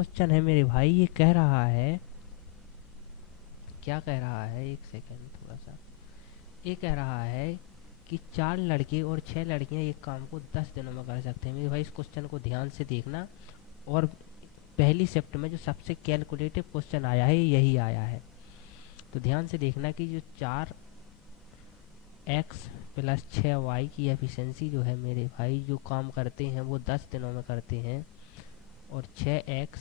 Question है मेरे भाई। ये कह रहा है, क्या कह रहा है, एक सेकेंड थोड़ा सा। ये कह रहा है कि 4 लड़के और 6 लड़कियां एक काम को 10 दिनों में कर सकते हैं। मेरे भाई इस क्वेश्चन को ध्यान से देखना। और पहली शिफ्ट में जो सबसे कैलकुलेटिव क्वेश्चन आया है यही आया है। तो ध्यान से देखना कि जो 4x + 6y की एफिशिएंसी जो है मेरे भाई, जो काम करते हैं वो 10 दिनों में करते हैं। और 6x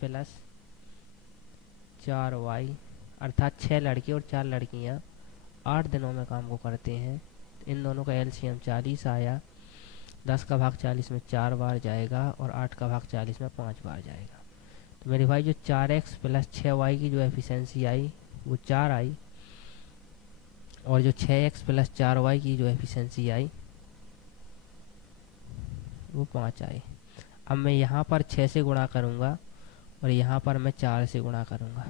+ 4y अर्थात 6 लड़के और 4 लड़कियां 8 दिनों में काम को करते हैं। इन दोनों का एलसीएम 40 आया। 10 का भाग 40 में 4 बार जाएगा और 8 का भाग 40 में 5 बार जाएगा। तो मेरे भाई जो 4x + 6y की जो एफिशिएंसी आई वो 4 आई, और जो 6x + 4y की जो एफिशिएंसी आई वो 5 आई। अब मैं यहाँ पर 6 से गुणा करूँगा और यहाँ पर मैं 4 से गुणा करूँगा।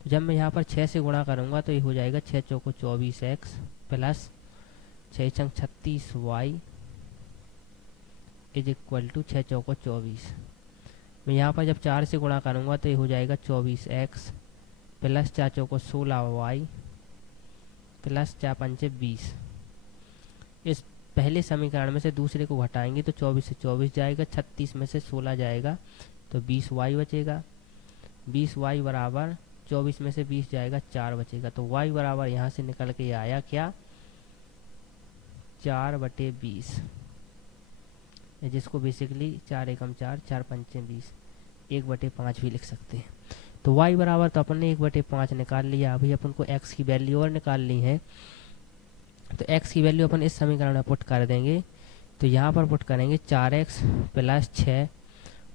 तो जब मैं यहाँ पर 6 से गुणा करूँगा तो ये हो जाएगा 6 चौको 24x प्लस 6 छंग 36y इज इक्वल टू 6 चौको 24। मैं यहाँ पर जब 4 से गुणा करूँगा तो ये हो जाएगा 24x प्लस 4 चौको 16y प्लस 4 पंचे 20। इस पहले समीकरण में से दूसरे को घटाएंगे तो 24 से 24 जाएगा, 36 में से 16 जाएगा तो 20y बचेगा। 20y बराबर 24 में से 20 जाएगा 4 बचेगा। तो y बराबर यहाँ से निकल के आया क्या, 4/20, जिसको बेसिकली 4 एकम 4, 4 पंचे 20, 1/5 भी लिख सकते हैं। तो y बराबर तो अपन ने 1/5 निकाल लिया। अभी अपन को x की वैल्यू और निकालनी है। तो x की वैल्यू अपन इस समीकरण में पुट कर देंगे। तो यहाँ पर पुट करेंगे 4x + 6,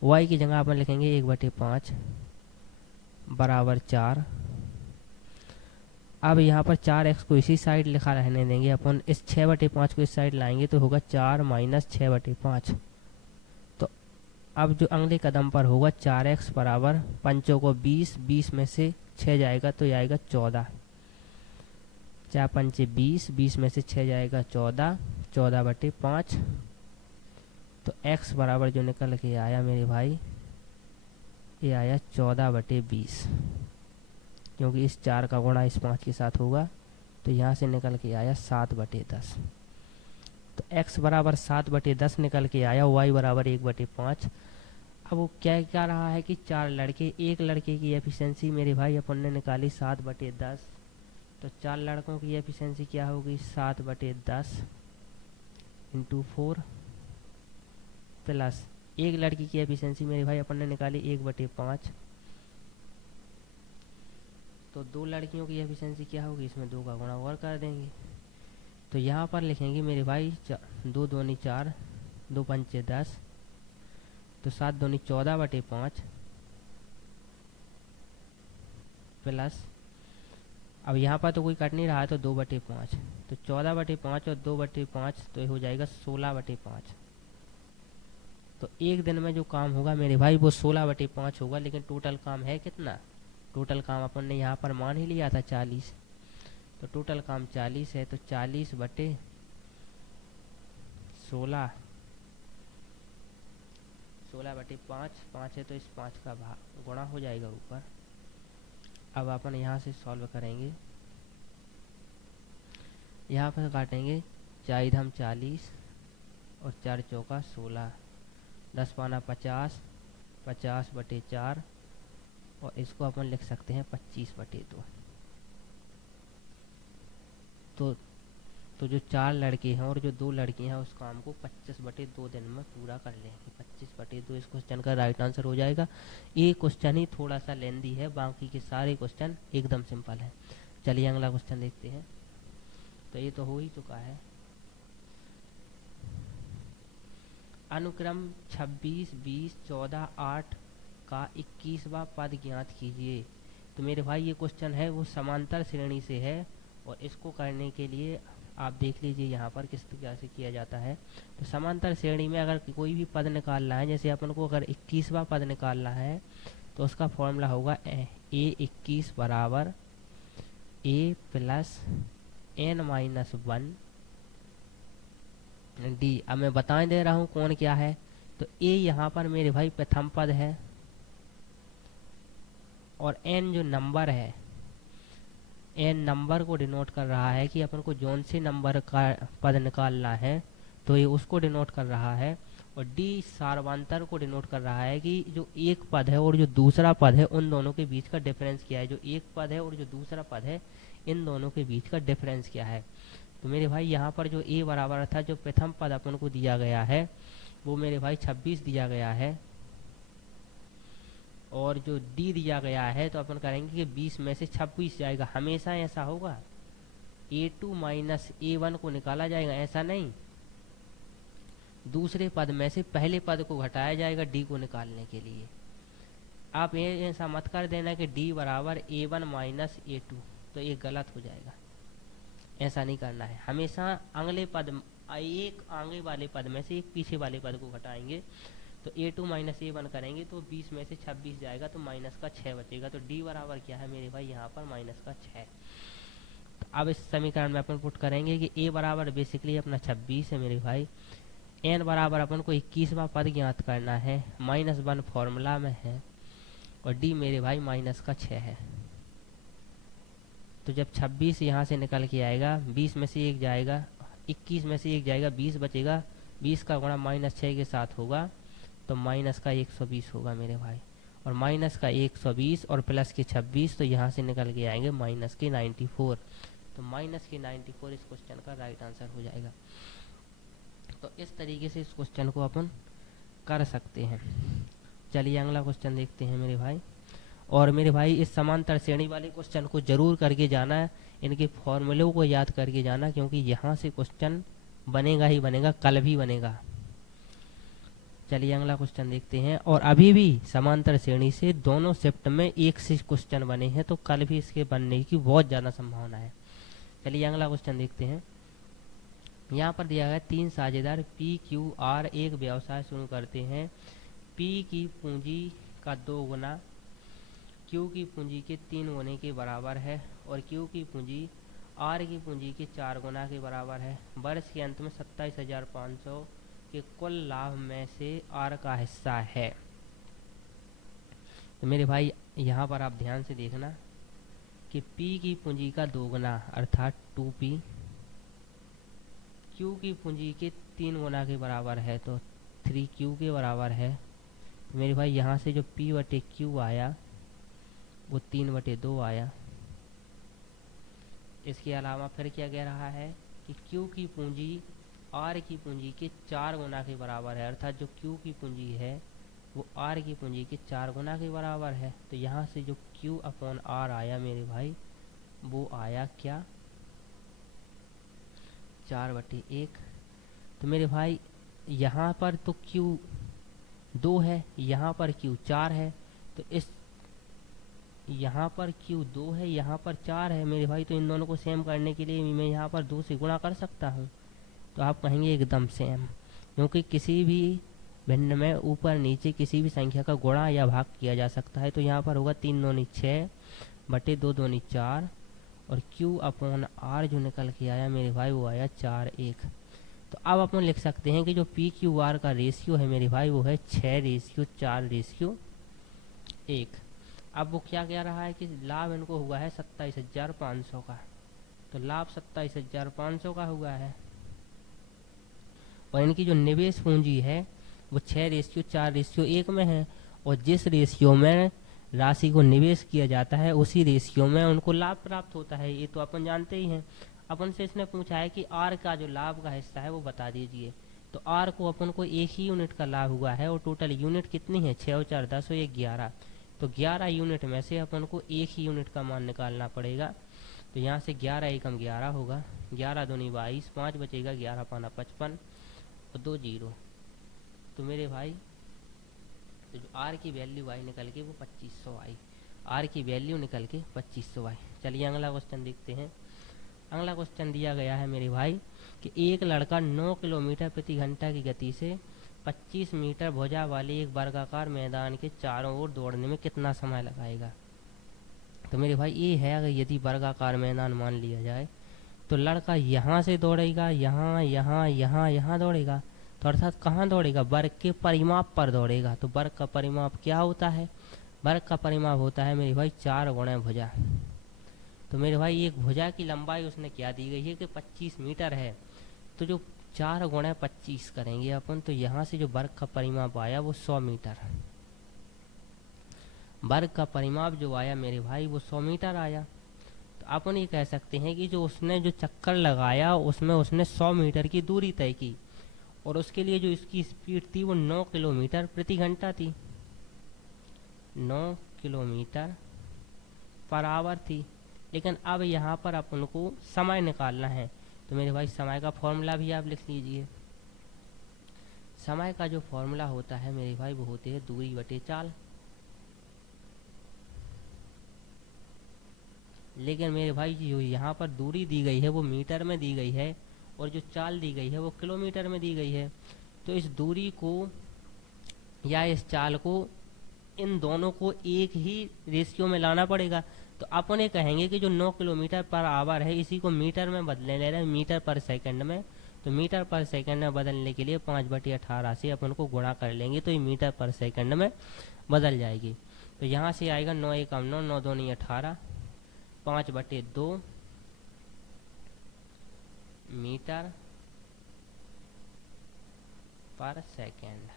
y की जगह अपन लिखेंगे 1/5 बराबर 4। अब यहाँ पर 4x को इसी साइड लिखा रहने देंगे अपन। इस 6/5 को इस साइड लाएंगे तो होगा 4 - 6/5। तो अब जो अगले कदम पर होगा 4x बराबर 5 को 20, 20 में से 6 जाएगा तो ये आएगा 14, 4 पंचे 20, 20 में से 6 जाएगा 14, 14/5। तो x बराबर जो निकल के आया मेरे भाई, ये आया 14/20, क्योंकि इस 4 का गुणा इस 5 के साथ होगा। तो यहाँ से निकल के आया 7/10। तो x बराबर 7/10 निकल के आया, y बराबर 1/5। अब वो क्या क्या रहा है कि 4 लड़के, एक लड़के की एफिशिएंसी मेरे भाई अपन ने निकाली 7/10। तो 4 लड़कों की एफिशिएंसी क्या होगी, 7/10 × 4 प्लस एक लड़की की एफिशिएंसी मेरे भाई अपन ने निकाली 1/5। तो 2 लड़कियों की एफिशिएंसी क्या होगी, इसमें 2 का गुणा और कर देंगे। तो यहाँ पर लिखेंगे मेरे भाई 2 दूनी 4, 2 पंचे 10, तो 7 दूनी 14/5 प्लस, अब यहाँ पर तो कोई कट नहीं रहा है तो 2/5, तो 14/5 और 2/5 तो ये हो जाएगा 16/5। तो एक दिन में जो काम होगा मेरे भाई वो 16/5 होगा। लेकिन टोटल काम है कितना, टोटल काम अपन ने यहाँ पर मान ही लिया था 40। तो टोटल काम 40 है, तो 40/16, 16/5, 5 है तो इस 5 का भाग गुणा हो जाएगा ऊपर। अब अपन यहाँ से सॉल्व करेंगे, यहाँ पर काटेंगे 4 40 और 4 चौका 16, 10 पाना 50, 50/4, और इसको अपन लिख सकते हैं 25/2। तो जो 4 लड़के हैं और जो 2 लड़कियां हैं उस काम को 25/2 दिन में पूरा कर लेंगे। 25/2 इस क्वेश्चन का राइट आंसर हो जाएगा। ये क्वेश्चन ही थोड़ा सा लेंदी है, बाकी के सारे क्वेश्चन एकदम सिंपल है। चलिए अगला क्वेश्चन देखते हैं। तो ये तो हो ही चुका है। अनुक्रम 26, 20, 14, 8 का 21वां पद ज्ञात कीजिए। तो मेरे भाई ये क्वेश्चन है वो समांतर श्रेणी से है, और इसको करने के लिए आप देख लीजिए यहाँ पर किस तरह से किया जाता है। तो समांतर श्रेणी में अगर कोई भी पद निकालना है, जैसे अपन को अगर 21वां पद निकालना है तो उसका फॉर्मूला होगा A21 बराबर A + n - 1 D। अब मैं बता दे रहा हूँ कौन क्या है। तो ए यहाँ पर मेरे भाई प्रथम पद है और एन जो नंबर है, एन नंबर को डिनोट कर रहा है कि अपन को जौन से नंबर का पद निकालना है, तो ये उसको डिनोट कर रहा है। और डी सार्वंतर को डिनोट कर रहा है कि जो एक पद है और जो दूसरा पद है उन दोनों के बीच का डिफरेंस क्या है, जो एक पद है और जो दूसरा पद है इन दोनों के बीच का डिफरेंस क्या है। तो मेरे भाई यहाँ पर जो ए बराबर था, जो प्रथम पद अपन को दिया गया है वो मेरे भाई 26 दिया गया है, और जो डी दिया गया है तो अपन करेंगे कि 20 में से 26 जाएगा। हमेशा ऐसा होगा a2 माइनस a1 को निकाला जाएगा, ऐसा नहीं, दूसरे पद में से पहले पद को घटाया जाएगा डी को निकालने के लिए। आप ये ऐसा मत कर देना कि डी बराबर a1 माइनस a2, तो ये गलत हो जाएगा, ऐसा नहीं करना है। हमेशा अगले पद, एक आगे वाले पद में से एक पीछे वाले पद को घटाएंगे, तो a2 माइनस a1 करेंगे तो 20 में से 26 जाएगा तो माइनस का 6 बचेगा। तो d बराबर क्या है मेरे भाई यहाँ पर माइनस का 6। तो अब इस समीकरण में अपन पुट करेंगे कि a बराबर बेसिकली अपना 26 है मेरे भाई, n बराबर अपन को 21वां पद ज्ञात करना है, -1 फॉर्मूला में है, और d मेरे भाई माइनस का 6 है। तो जब 26 यहाँ से निकल के आएगा, 20 में से 1 जाएगा, 21 में से 1 जाएगा, 20 बचेगा, 20 का गुणा -6 के साथ होगा तो माइनस का 120 होगा मेरे भाई, और माइनस का 120 और प्लस के 26, तो यहाँ से निकल के आएंगे माइनस के 94। तो माइनस के 94 इस क्वेश्चन का राइट आंसर हो जाएगा। तो इस तरीके से इस क्वेश्चन को अपन कर सकते हैं। चलिए अगला क्वेश्चन देखते हैं मेरे भाई। और मेरे भाई इस समांतर श्रेणी वाले क्वेश्चन को जरूर करके जाना है, इनके फॉर्मूलों को याद करके जाना, क्योंकि यहाँ से क्वेश्चन बनेगा ही बनेगा, कल भी बनेगा। चलिए अगला क्वेश्चन देखते हैं। और अभी भी समांतर श्रेणी से दोनों शिफ्ट में एक से क्वेश्चन बने हैं, तो कल भी इसके बनने की बहुत ज़्यादा संभावना है। चलिए अगला क्वेश्चन देखते हैं। यहाँ पर दिया गया 3 साझेदार PQR एक व्यवसाय शुरू करते हैं। P की पूंजी का 2 गुना Q की पूंजी के 3 गुने के बराबर है, और Q की पूंजी R की पूंजी के 4 गुना के बराबर है। वर्ष के अंत में 27,500 के कुल लाभ में से R का हिस्सा है। तो मेरे भाई यहाँ पर आप ध्यान से देखना कि P की पूंजी का 2 गुना अर्थात 2P Q की पूंजी के 3 गुना के बराबर है, तो 3Q के बराबर है। तो मेरे भाई यहाँ से जो P बटे Q आया वो 3/2 आया। इसके अलावा फिर क्या कह रहा है कि Q की पूंजी R की पूंजी के 4 गुना के बराबर है, अर्थात जो Q की पूंजी है वो R की पूंजी के 4 गुना के बराबर है। तो यहाँ से जो Q अपॉन R आया मेरे भाई वो आया क्या, 4/1। तो मेरे भाई यहाँ पर तो Q 2 है, यहाँ पर Q 4 है, तो इस यहाँ पर Q 2 है, यहाँ पर 4 है मेरे भाई, तो इन दोनों को सेम करने के लिए मैं यहाँ पर 2 से गुणा कर सकता हूँ। तो आप कहेंगे एकदम सेम, क्योंकि किसी भी भिन्न में ऊपर नीचे किसी भी संख्या का गुणा या भाग किया जा सकता है। तो यहाँ पर होगा 3 दूनी 6 बटे 2 दूनी 4, और Q अपॉन R जो निकल के आया मेरे भाई वो आया 4/1। तो अब अपन लिख सकते हैं कि जो PQR का रेशियो है मेरे भाई वो है 6:4:1। अब वो क्या कह रहा है कि लाभ इनको हुआ है 27,500 का, तो लाभ 27,500 का हुआ है, और इनकी जो निवेश पूंजी है वो 6:4:1 में है, और जिस रेशियो में राशि को निवेश किया जाता है उसी रेशियो में उनको लाभ प्राप्त होता है। ये तो अपन जानते ही हैं। अपन से इसने पूछा है कि R का जो लाभ का हिस्सा है वो बता दीजिए। तो R को अपन को 1 ही यूनिट का लाभ हुआ है, और टोटल यूनिट कितनी है, 6 और 4 10 और 11। तो 11 यूनिट में से अपन को 1 ही यूनिट का मान निकालना पड़ेगा। तो यहाँ से 11 एकम 11 होगा, 11 दूनी 22, 5 बचेगा, 11 पाना 55 और 2 0। तो मेरे भाई तो जो R की वैल्यू आई निकल के वो 2500 आई, R की वैल्यू निकल के 2500 आई। चलिए अगला क्वेश्चन देखते हैं। अगला क्वेश्चन दिया गया है मेरे भाई कि एक लड़का 9 किलोमीटर प्रति घंटा की गति से 25 मीटर भुजा वाले एक वर्गाकार मैदान के चारों ओर दौड़ने में कितना समय लगाएगा। तो मेरे भाई ये है, अगर यदि वर्गाकार मैदान मान लिया जाए तो लड़का यहाँ से दौड़ेगा, यहाँ यहाँ यहाँ यहाँ दौड़ेगा, तो अर्थात कहाँ दौड़ेगा, वर्ग के परिमाप पर दौड़ेगा। तो वर्ग का परिमाप क्या होता है, वर्ग का परिमाप होता है मेरे भाई 4 गुणा भुजा। तो मेरे भाई एक भुजा की लंबाई उसने क्या दी गई है कि 25 मीटर है। तो जो 4 गुणा 25 करेंगे अपन, तो यहाँ से जो वर्ग का परिमाप आया वो 100 मीटर। वर्ग का परिमाप जो आया मेरे भाई वो 100 मीटर आया। तो अपन ये कह सकते हैं कि जो उसने जो चक्कर लगाया उसमें उसने 100 मीटर की दूरी तय की, और उसके लिए जो इसकी स्पीड थी वो 9 किलोमीटर प्रति घंटा थी, 9 किलोमीटर पर आवर थी। लेकिन अब यहाँ पर अपन को समय निकालना है। तो मेरे भाई समय का फॉर्मूला भी आप लिख लीजिए। समय का जो फॉर्मूला होता है मेरे भाई वो होते हैं दूरी बटे चाल। लेकिन मेरे भाई जो यहाँ पर दूरी दी गई है वो मीटर में दी गई है, और जो चाल दी गई है वो किलोमीटर में दी गई है। तो इस दूरी को या इस चाल को, इन दोनों को एक ही रेशियो में लाना पड़ेगा। तो अपन ये कहेंगे कि जो 9 किलोमीटर पर आवर है इसी को मीटर में बदलने ले रहे हैं, मीटर पर सेकंड में। तो मीटर पर सेकंड में बदलने के लिए 5/18 से अपन को गुणा कर लेंगे, तो ये मीटर पर सेकंड में बदल जाएगी। तो यहाँ से आएगा 9 एकम 9, 9 दूनी 18, 5/2 मीटर पर सेकंड।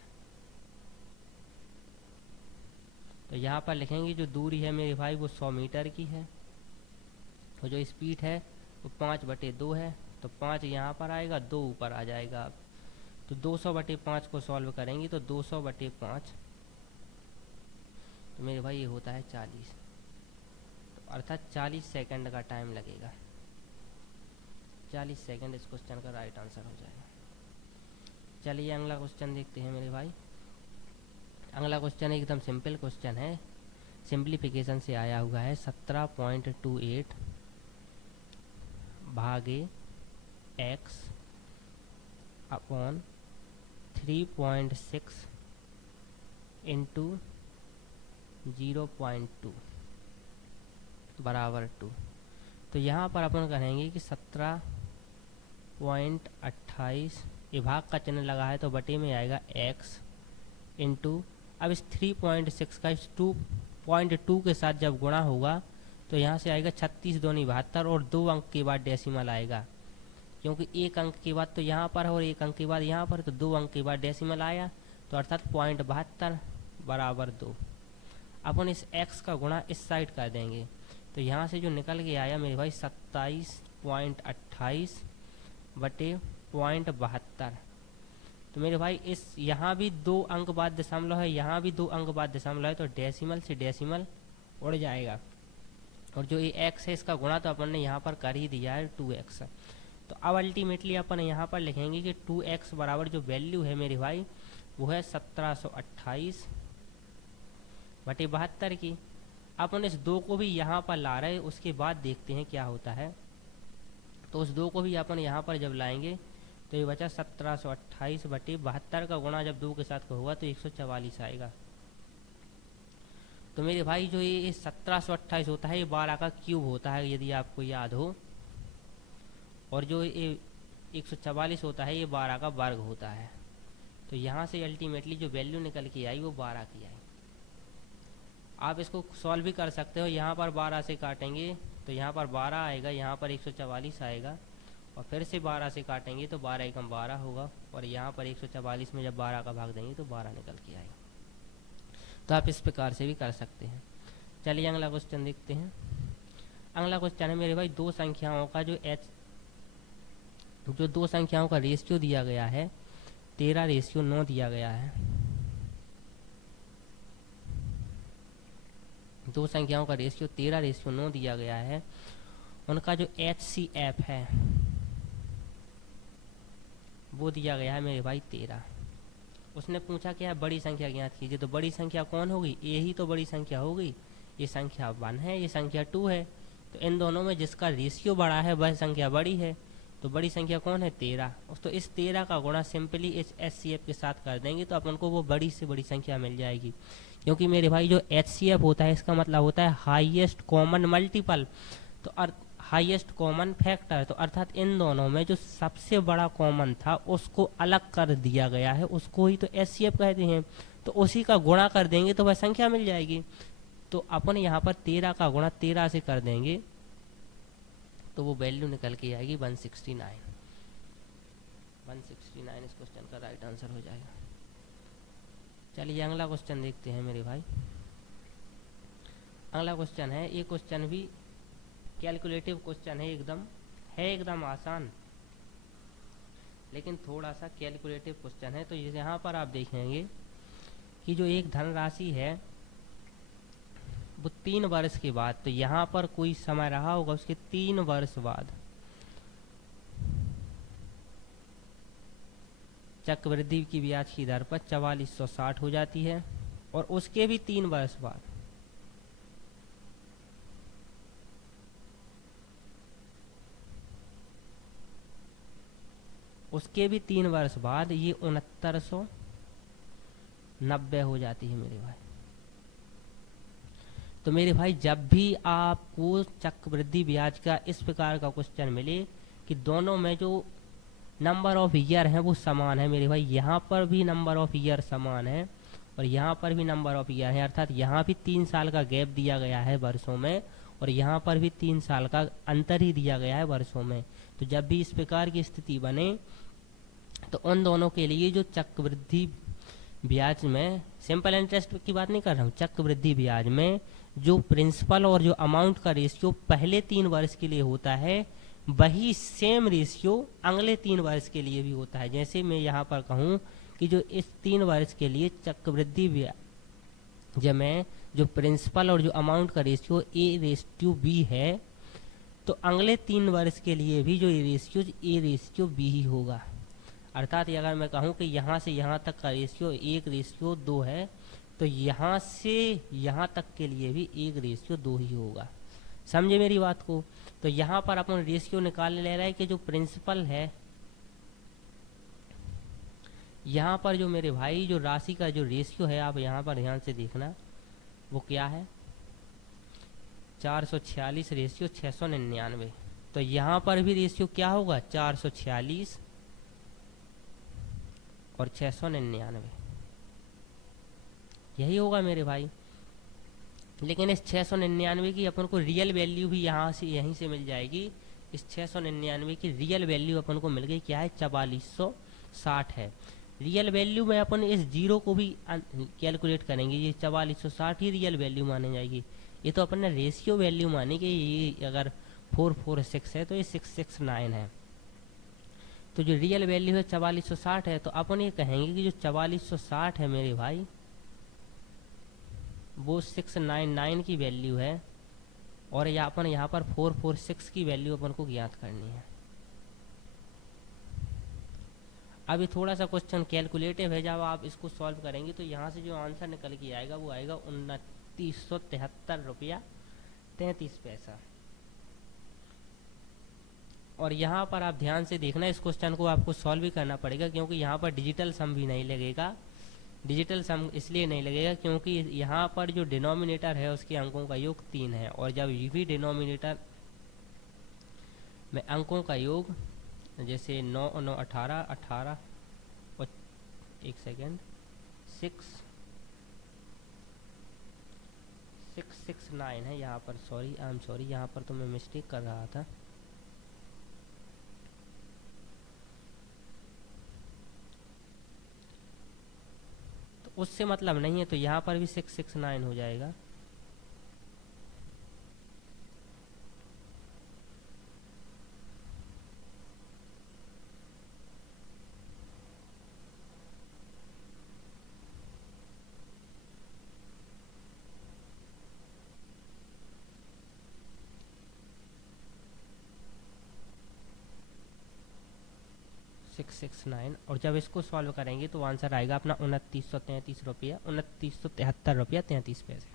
तो यहाँ पर लिखेंगे जो दूरी है मेरे भाई वो 100 मीटर की है, और जो स्पीड है वो 5/2 है। तो 5 यहाँ पर आएगा, 2 ऊपर आ जाएगा। तो 200/5 को सॉल्व करेंगे तो 200/5, तो मेरे भाई ये होता है 40। तो अर्थात 40 सेकंड का टाइम लगेगा। 40 सेकंड इस क्वेश्चन का राइट आंसर हो जाएगा। चलिए अगला क्वेश्चन देखते हैं मेरे भाई। अगला क्वेश्चन एकदम सिंपल क्वेश्चन है, सिंप्लीफिकेशन से आया हुआ है। 17.28 भागे x अपॉन 3.6 इंटू 0.2 बराबर 2। तो यहाँ पर अपन कहेंगे कि 17.28, ये भाग का चिन्ह लगा है तो बटे में आएगा x इंटू, अब इस 3.6 का इस 2.2 के साथ जब गुणा होगा तो यहाँ से आएगा 36 दूनी 72, और 2 अंक के बाद डेसिमल आएगा, क्योंकि 1 अंक के बाद तो यहाँ पर है और 1 अंक के बाद यहाँ पर, तो 2 अंक के बाद डेसिमल आया, तो अर्थात 0.72 बराबर 2। अपन इस x का गुणा इस साइड कर देंगे, तो यहाँ से जो निकल के आया मेरे भाई 27.28 बटे 0.72। तो मेरे भाई इस यहाँ भी 2 अंक बाद दशमलव है, यहाँ भी 2 अंक बाद दशमलव है, तो डेसिमल से डेसिमल उड़ जाएगा। और जो ये x है इसका गुणा तो अपन ने यहाँ पर कर ही दिया है 2x। तो अब अल्टीमेटली अपन यहाँ पर लिखेंगे कि 2x बराबर जो वैल्यू है मेरे भाई वो है 1728 बटे 72 की। अपन इस 2 को भी यहाँ पर ला रहे, उसके बाद देखते हैं क्या होता है। तो उस 2 को भी अपन यहाँ पर जब लाएंगे तो ये बचा 1728 बटे 72 का गुणा जब 2 के साथ का होगा तो 144 आएगा। तो मेरे भाई जो ये 1728 होता है ये 12 का क्यूब होता है यदि आपको याद हो, और जो ये 144 होता है ये 12 का वर्ग होता है। तो यहाँ से अल्टीमेटली जो वैल्यू निकल के आई वो 12 की आई। आप इसको सॉल्व भी कर सकते हो, यहाँ पर 12 से काटेंगे तो यहाँ पर 12 आएगा, यहाँ पर 144 आएगा, और फिर से 12 से काटेंगे तो 12 एकम 12 होगा, और यहाँ पर 144 में जब 12 का भाग देंगे तो 12 निकल के आएगा। तो आप इस प्रकार से भी कर सकते हैं। चलिए अगला क्वेश्चन देखते हैं। अगला क्वेश्चन है मेरे भाई दो संख्याओं का जो दो संख्याओं का रेशियो दिया गया है 13:9 दिया गया है। दो संख्याओं का रेशियो 13:9 दिया गया है। उनका जो HCF है वो दिया गया है मेरे भाई 13। उसने पूछा क्या बड़ी संख्या ज्ञात कीजिए, तो बड़ी संख्या कौन होगी, ये ही तो बड़ी संख्या होगी। ये संख्या 1 है, ये संख्या 2 है, तो इन दोनों में जिसका रेशियो बड़ा है वह संख्या बड़ी है। तो बड़ी संख्या कौन है 13। तो इस 13 का गुणा सिंपली इस HCF के साथ कर देंगे तो अपन को वो बड़ी से बड़ी संख्या मिल जाएगी। क्योंकि मेरे भाई जो HCF होता है इसका मतलब होता है हाईएस्ट कॉमन मल्टीपल। तो हाईएस्ट कॉमन फैक्टर, तो अर्थात इन दोनों में जो सबसे बड़ा कॉमन था उसको अलग कर दिया गया है, उसको ही तो एचसीएफ कहते हैं। तो उसी का गुणा कर देंगे तो वह संख्या मिल जाएगी। तो अपन यहाँ पर 13 का गुणा 13 से कर देंगे तो वो वैल्यू निकल के आएगी 169। 169 इस क्वेश्चन का राइट आंसर हो जाएगा। चलिए अगला क्वेश्चन देखते हैं मेरे भाई। अगला क्वेश्चन है, ये क्वेश्चन भी कैलकुलेटिव क्वेश्चन है एकदम आसान, लेकिन थोड़ा सा कैलकुलेटिव क्वेश्चन है। तो यहाँ पर आप देखेंगे कि जो एक धनराशि है वो 3 वर्ष के बाद, तो यहाँ पर कोई समय रहा होगा उसके 3 वर्ष बाद चक्रवृद्धि की ब्याज की दर पर 4460 हो जाती है, और उसके भी 3 वर्ष बाद ये 6990 हो जाती है मेरे भाई। तो मेरे भाई जब भी आपको चक्रवृद्धि ब्याज का इस प्रकार का क्वेश्चन मिले कि दोनों में जो नंबर ऑफ ईयर है वो समान है मेरे भाई, यहाँ पर भी नंबर ऑफ ईयर समान है और यहाँ पर भी नंबर ऑफ ईयर है, अर्थात यहाँ भी 3 साल का गैप दिया गया है वर्षों में और यहाँ पर भी 3 साल का अंतर ही दिया गया है वर्षों में। तो जब भी इस प्रकार की स्थिति बने तो उन दोनों के लिए जो चक्रवृद्धि ब्याज में, सिंपल इंटरेस्ट की बात नहीं कर रहा हूँ, चक्रवृद्धि ब्याज में जो प्रिंसिपल और जो अमाउंट का रेशियो पहले 3 वर्ष के लिए होता है वही सेम रेशियो अगले 3 वर्ष के लिए भी होता है। जैसे मैं यहाँ पर कहूँ कि जो इस 3 वर्ष के लिए चक्रवृद्धि ब्याज में जो प्रिंसिपल और जो अमाउंट का रेशियो A/B है, तो अगले 3 वर्ष के लिए भी जो A/B ही होगा। अर्थात अगर मैं कहूँ कि यहाँ से यहाँ तक का रेशियो 1/2 है, तो यहाँ से यहाँ तक के लिए भी 1/2 ही होगा। समझे मेरी बात को? तो यहाँ पर अपन रेशियो निकाल ले रहे हैं कि जो प्रिंसिपल है, यहाँ पर जो मेरे भाई जो राशि का जो रेशियो है, आप यहाँ पर ध्यान से देखना वो क्या है, 446 रेशियो 699। तो यहाँ पर भी रेशियो क्या होगा, 446 और 699 यही होगा मेरे भाई। लेकिन इस 699 की अपन को रियल वैल्यू भी यहाँ से यहीं से मिल जाएगी। इस 699 की रियल वैल्यू अपन को मिल गई, क्या है, 4460 है। रियल वैल्यू में अपन इस जीरो को भी कैलकुलेट करेंगे, ये 4460 ही रियल वैल्यू मानी जाएगी। ये तो अपन ने रेशियो वैल्यू मानी कि ये अगर 446 है तो ये 669 है। तो जो रियल वैल्यू है 4460 है, तो अपन ये कहेंगे कि जो 4460 है मेरे भाई वो 699 की वैल्यू है, और अपन यहाँ पर 446 की वैल्यू अपन को ज्ञात करनी है। अभी थोड़ा सा क्वेश्चन कैलकुलेटिव है, जब आप इसको सॉल्व करेंगे तो यहाँ से जो आंसर निकल के आएगा वो आएगा 2973 रुपया 33 पैसा। और यहाँ पर आप ध्यान से देखना, इस क्वेश्चन को आपको सॉल्व भी करना पड़ेगा, क्योंकि यहाँ पर डिजिटल सम भी नहीं लगेगा। डिजिटल सम इसलिए नहीं लगेगा क्योंकि यहाँ पर जो डिनोमिनेटर है उसके अंकों का योग 3 है, और जब ये भी डिनोमिनेटर में अंकों का योग जैसे 9 9 18 18 और 1 सेकेंड 669 है यहाँ पर, सॉरी यहाँ पर तो मैं मिस्टेक कर रहा था। तो उससे मतलब नहीं है, तो यहाँ पर भी 669 हो जाएगा। और जब इसको सॉल्व करेंगे तो आंसर आएगा अपना 2933 रुपया 2973 रुपया 33 पैसे।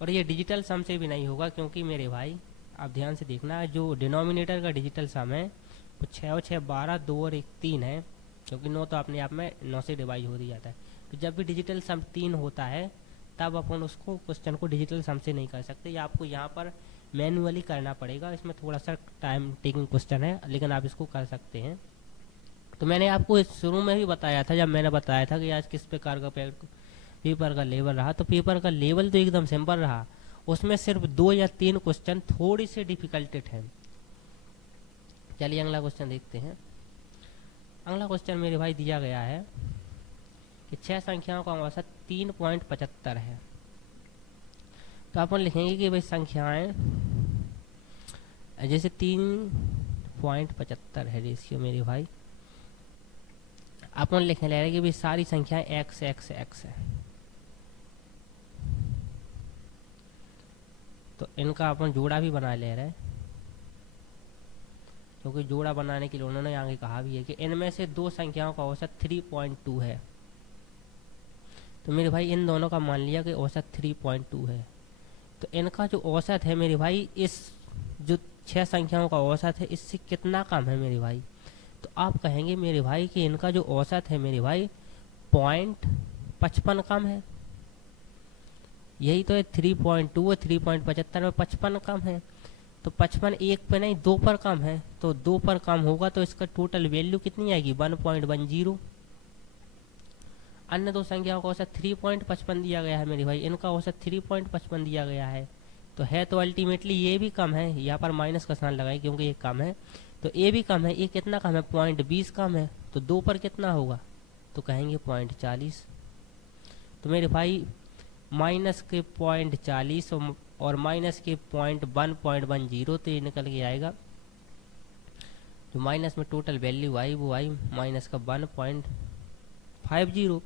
और ये डिजिटल सम से भी नहीं होगा, क्योंकि मेरे भाई आप ध्यान से देखना, जो डिनोमिनेटर का डिजिटल सम है वो 6 और 6 12 2 और 1 3 है, क्योंकि 9 तो अपने आप में 9 से डिवाइड हो जाता है। तो जब भी डिजिटल सम 3 होता है तब अपन उसको क्वेश्चन को डिजिटल सम से नहीं कर सकते। या आपको यहाँ पर मैनुअली करना पड़ेगा। इसमें थोड़ा सा टाइम टेकिंग क्वेश्चन है, लेकिन आप इसको कर सकते हैं। तो मैंने आपको इस शुरू में भी बताया था, जब मैंने बताया था कि आज किस प्रकार का पेपर का लेवल रहा, तो पेपर का लेवल तो एकदम सिंपल रहा। उसमें सिर्फ 2 या 3 क्वेश्चन थोड़ी से डिफिकल्टेड हैं। चलिए अगला क्वेश्चन देखते हैं। अगला क्वेश्चन मेरे भाई दिया गया है कि 6 संख्याओं का औसत 3.75 है। तो अपन लिखेंगे कि भाई संख्याएं जैसे 3.75 है रेशियो मेरे भाई, अपन लिखने ले रहे हैं कि भाई सारी संख्याएं x x x है। तो इनका अपन जोड़ा भी बना ले रहे हैं, क्योंकि जोड़ा बनाने के लिए उन्होंने आगे कहा भी है कि इनमें से 2 संख्याओं का औसत 3.2 है। तो मेरे भाई इन दोनों का मान लिया कि औसत 3.2 है। तो इनका जो औसत है मेरे भाई, इस जो 6 संख्याओं का औसत है इससे कितना कम है मेरे भाई। तो आप कहेंगे मेरे भाई कि इनका जो औसत है मेरे भाई 0.55 कम है। यही तो है 3.2 है, 3.75 में 55 कम है। तो 55 एक पे नहीं 2 पर कम है, तो 2 पर कम होगा तो इसका टोटल वैल्यू कितनी आएगी 1.10। अन्य 2 संख्याओं का औसत 3.55 दिया गया है मेरे भाई, इनका औसत 3.55 दिया गया है। तो है तो अल्टीमेटली ये भी कम है, यहाँ पर माइनस का साइन लगाए क्योंकि ये कम है। तो ये भी कम है, ये कितना कम है 0.20 कम है। तो 2 पर कितना होगा, तो कहेंगे 0.40। तो मेरे भाई माइनस के 0.40 और माइनस के 1.10, तो ये निकल के आएगा। जो माइनस में टोटल वैल्यू आई वो आई माइनस का 1.50।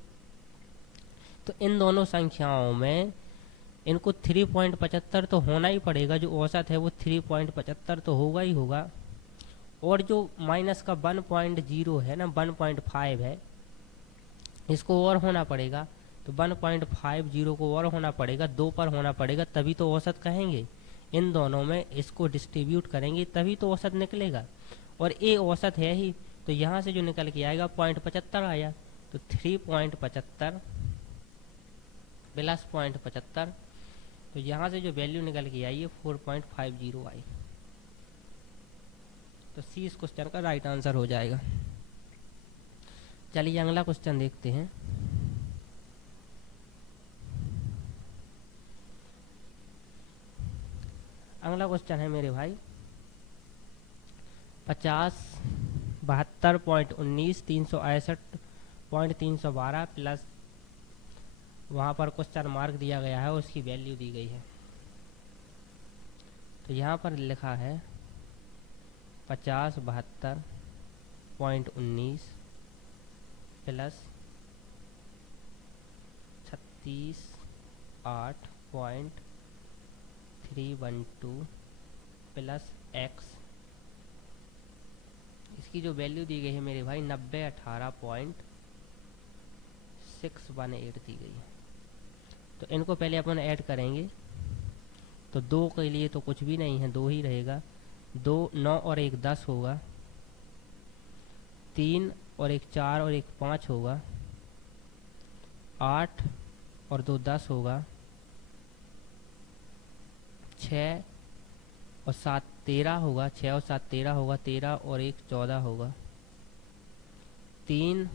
तो इन दोनों संख्याओं में इनको 3.75 तो होना ही पड़ेगा, जो औसत है वो 3.75 तो होगा ही होगा। और जो माइनस का 1.0 है ना 1.5 है, इसको और होना पड़ेगा। तो 1.50 को और होना पड़ेगा, 2 पर होना पड़ेगा, तभी तो औसत कहेंगे। इन दोनों में इसको डिस्ट्रीब्यूट करेंगे तभी तो औसत निकलेगा। और ये औसत है ही, तो यहाँ से जो निकल के आएगा 0.75 आया। तो 3.75 प्लस 0.75, तो यहाँ से जो वैल्यू निकल के आई है 4.50 आई। तो सी इस क्वेश्चन का राइट आंसर हो जाएगा। चलिए अगला क्वेश्चन देखते हैं। अगला क्वेश्चन है मेरे भाई 50 72.19 361.312 प्लस वहाँ पर क्वेश्चन मार्क दिया गया है, उसकी वैल्यू दी गई है। तो यहाँ पर लिखा है 50 72.19 प्लस 36.8.312 प्लस x। इसकी जो वैल्यू दी गई है मेरे भाई 9018.618 दी गई है। तो इनको पहले अपन ऐड करेंगे। तो 2 के लिए तो कुछ भी नहीं है, 2 ही रहेगा। 2 9 और 1 10 होगा। 3 और 1 4 और 1 5 होगा। 8 और 2 10 होगा। 6 और 7 13 होगा। 6 और 7 13 होगा। 13 और 1 14 होगा। 3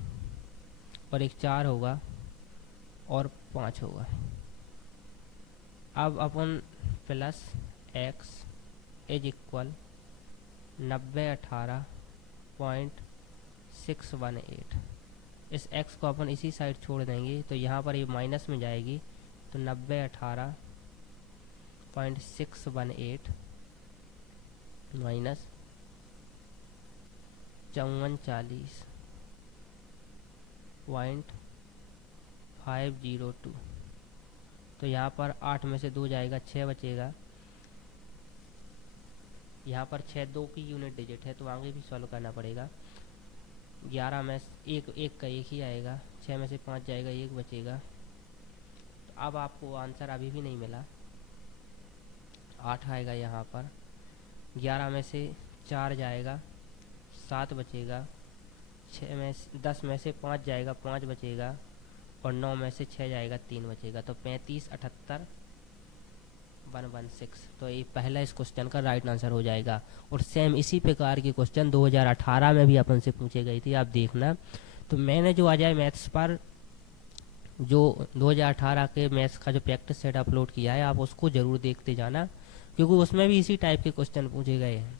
और 1 4 होगा और 5 होगा। अब अपन प्लस x इज इक्वल 9018.618, इस x को अपन इसी साइड छोड़ देंगे तो यहाँ पर ये माइनस में जाएगी। तो 9018.618 माइनस 5440.502। तो यहाँ पर 8 में से 2 जाएगा, 6 बचेगा। यहाँ पर 6 2 की यूनिट डिजिट है तो आगे भी सॉल्व करना पड़ेगा। 11 में एक का एक ही आएगा। 6 में से 5 जाएगा, 1 बचेगा। तो अब आपको आंसर अभी भी नहीं मिला। 8 आएगा यहाँ पर। 11 में से 4 जाएगा, 7 बचेगा। 10 में से 5 जाएगा, 5 बचेगा। और 9 में से 6 जाएगा, 3 बचेगा। तो 35 78 116। तो ये पहला इस क्वेश्चन का राइट आंसर हो जाएगा। और सेम इसी प्रकार के क्वेश्चन 2018 में भी अपन से पूछे गए थे, आप देखना। तो मैंने जो अजय मैथ्स पर जो 2018 के मैथ्स का जो प्रैक्टिस सेट अपलोड किया है, आप उसको ज़रूर देखते जाना, क्योंकि उसमें भी इसी टाइप के क्वेश्चन पूछे गए हैं।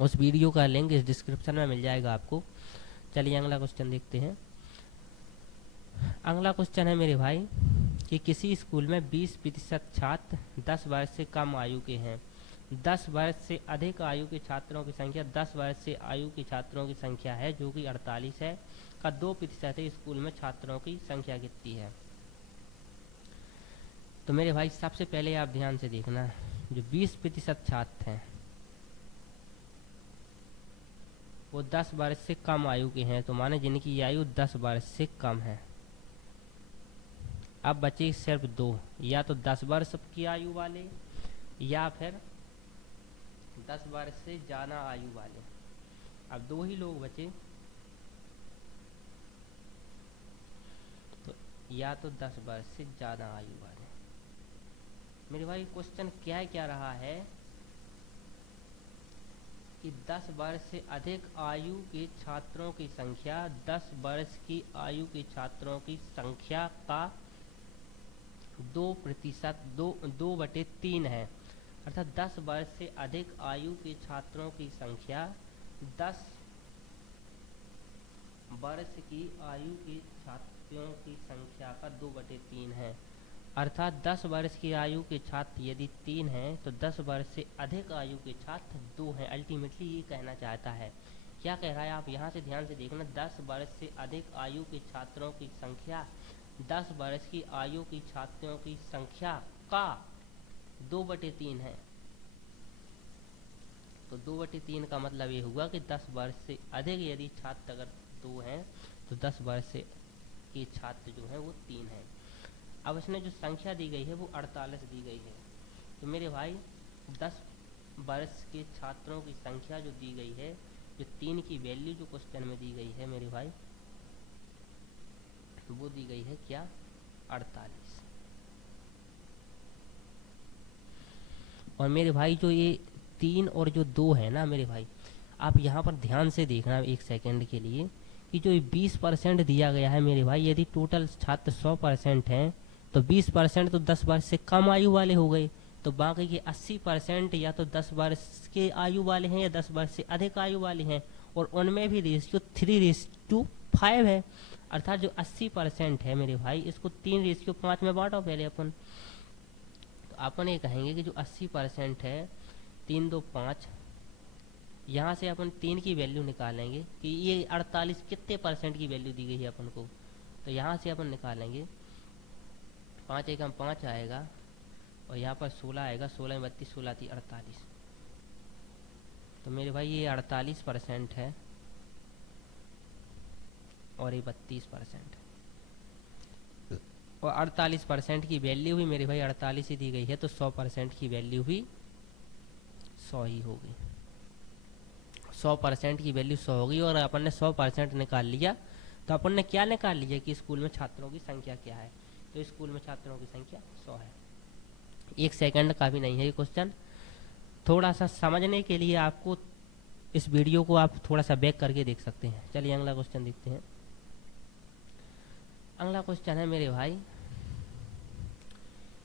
उस वीडियो का लिंक इस डिस्क्रिप्शन में मिल जाएगा आपको। चलिए अगला क्वेश्चन देखते हैं। अगला क्वेश्चन है मेरे भाई कि किसी स्कूल में 20% छात्र 10 वर्ष से कम आयु के हैं। 10 वर्ष से अधिक आयु के छात्रों की संख्या 10 वर्ष से आयु के छात्रों की संख्या है, जो कि 48 है, का 2% है। स्कूल में छात्रों की संख्या कितनी है? तो मेरे भाई सबसे पहले आप ध्यान से देखना, जो 20% छात्र हैं वो 10 वर्ष से कम आयु के हैं, तो माने जिनकी आयु 10 वर्ष से कम है। अब बचे सिर्फ दो, या तो 10 वर्ष की आयु वाले या फिर 10 वर्ष से ज़्यादा आयु वाले। अब दो ही लोग बचे, तो या तो 10 वर्ष से ज़्यादा आयु वाले। मेरे भाई क्वेश्चन क्या रहा है कि 10 वर्ष से अधिक आयु के छात्रों की संख्या 10 वर्ष की आयु के छात्रों की संख्या का 2%, 2/3 है। अर्थात 10 वर्ष से अधिक आयु के छात्रों की संख्या 10 वर्ष की आयु के छात्रों की संख्या का 2/3 है। अर्थात 10 वर्ष की आयु के छात्र यदि 3 हैं तो 10 वर्ष से अधिक आयु के छात्र 2 हैं। अल्टीमेटली ये कहना चाहता है। क्या कह रहा है, आप यहाँ से ध्यान से देखना। 10 वर्ष से अधिक आयु के छात्रों की संख्या 10 वर्ष की आयु की छात्रों की संख्या का 2/3 है। तो 2/3 का मतलब ये हुआ कि 10 वर्ष से अधिक यदि छात्र अगर 2 हैं तो 10 वर्ष से के छात्र जो हैं वो 3 हैं। अब इसमें जो संख्या दी गई है वो 48 दी गई है। तो मेरे भाई 10 वर्ष के छात्रों की संख्या जो दी गई है, जो 3 की वैल्यू जो क्वेश्चन में दी गई है मेरे भाई, वो दी गई है क्या? 48। और मेरे भाई जो ये 3 और जो 2 है ना मेरे भाई, आप यहाँ पर ध्यान से देखना एक सेकंड के लिए कि जो 20% दिया गया है मेरे भाई, यदि टोटल छात्र 100% हैं तो 20% तो 10 वर्ष से कम आयु वाले हो गए, तो बाकी के 80% या तो 10 वर्ष के आयु वाले हैं या 10 वर्ष से अधिक आयु वाले हैं, और उनमें भी रेशियो 3:5 है। अर्थात जो 80% है मेरे भाई, इसको 3:5 में बांटो पहले अपन। तो अपन ये कहेंगे कि जो 80% है 3 2 5, यहाँ से अपन 3 की वैल्यू निकालेंगे कि ये 48 कितने परसेंट की वैल्यू दी गई है अपन को। तो यहाँ से अपन निकालेंगे 5 एकम 5 आएगा, और यहाँ पर 16 आएगा, 16 में 32, 16 थी 48। तो मेरे भाई ये 48% है और ये 32%। और 48% की वैल्यू भी मेरे भाई 48 ही दी गई है, तो 100% की वैल्यू भी 100 ही होगी। 100% की वैल्यू 100 होगी, और अपन ने 100% निकाल लिया। तो अपन ने क्या निकाल लिया कि स्कूल में छात्रों की संख्या क्या है? तो स्कूल में छात्रों की संख्या 100 है। 1 सेकंड का भी नहीं है ये क्वेश्चन। थोड़ा सा समझने के लिए आपको इस वीडियो को आप थोड़ा सा बैक करके देख सकते हैं। चलिए अगला क्वेश्चन देखते हैं। अगला क्वेश्चन है मेरे भाई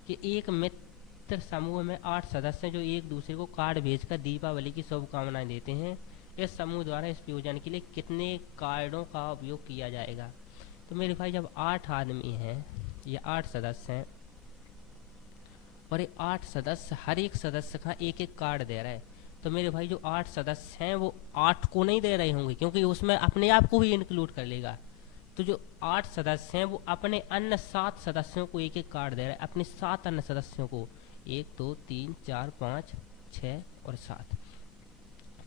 कि एक मित्र समूह में 8 सदस्य जो एक दूसरे को कार्ड भेजकर दीपावली की शुभकामनाएं देते हैं, इस समूह द्वारा इस प्रयोजन के लिए कितने कार्डों का उपयोग किया जाएगा? तो मेरे भाई जब 8 आदमी हैं या 8 सदस्य हैं, और ये 8 सदस्य हर एक सदस्य का एक एक कार्ड दे रहा है, तो मेरे भाई जो 8 सदस्य हैं वो 8 को नहीं दे रहे होंगे, क्योंकि उसमें अपने आप को भी इंक्लूड कर लेगा। तो जो 8 सदस्य हैं वो अपने अन्य 7 सदस्यों को एक एक कार्ड दे रहा है, अपने 7 अन्य सदस्यों को, 1 2 3 4 5 6 और 7।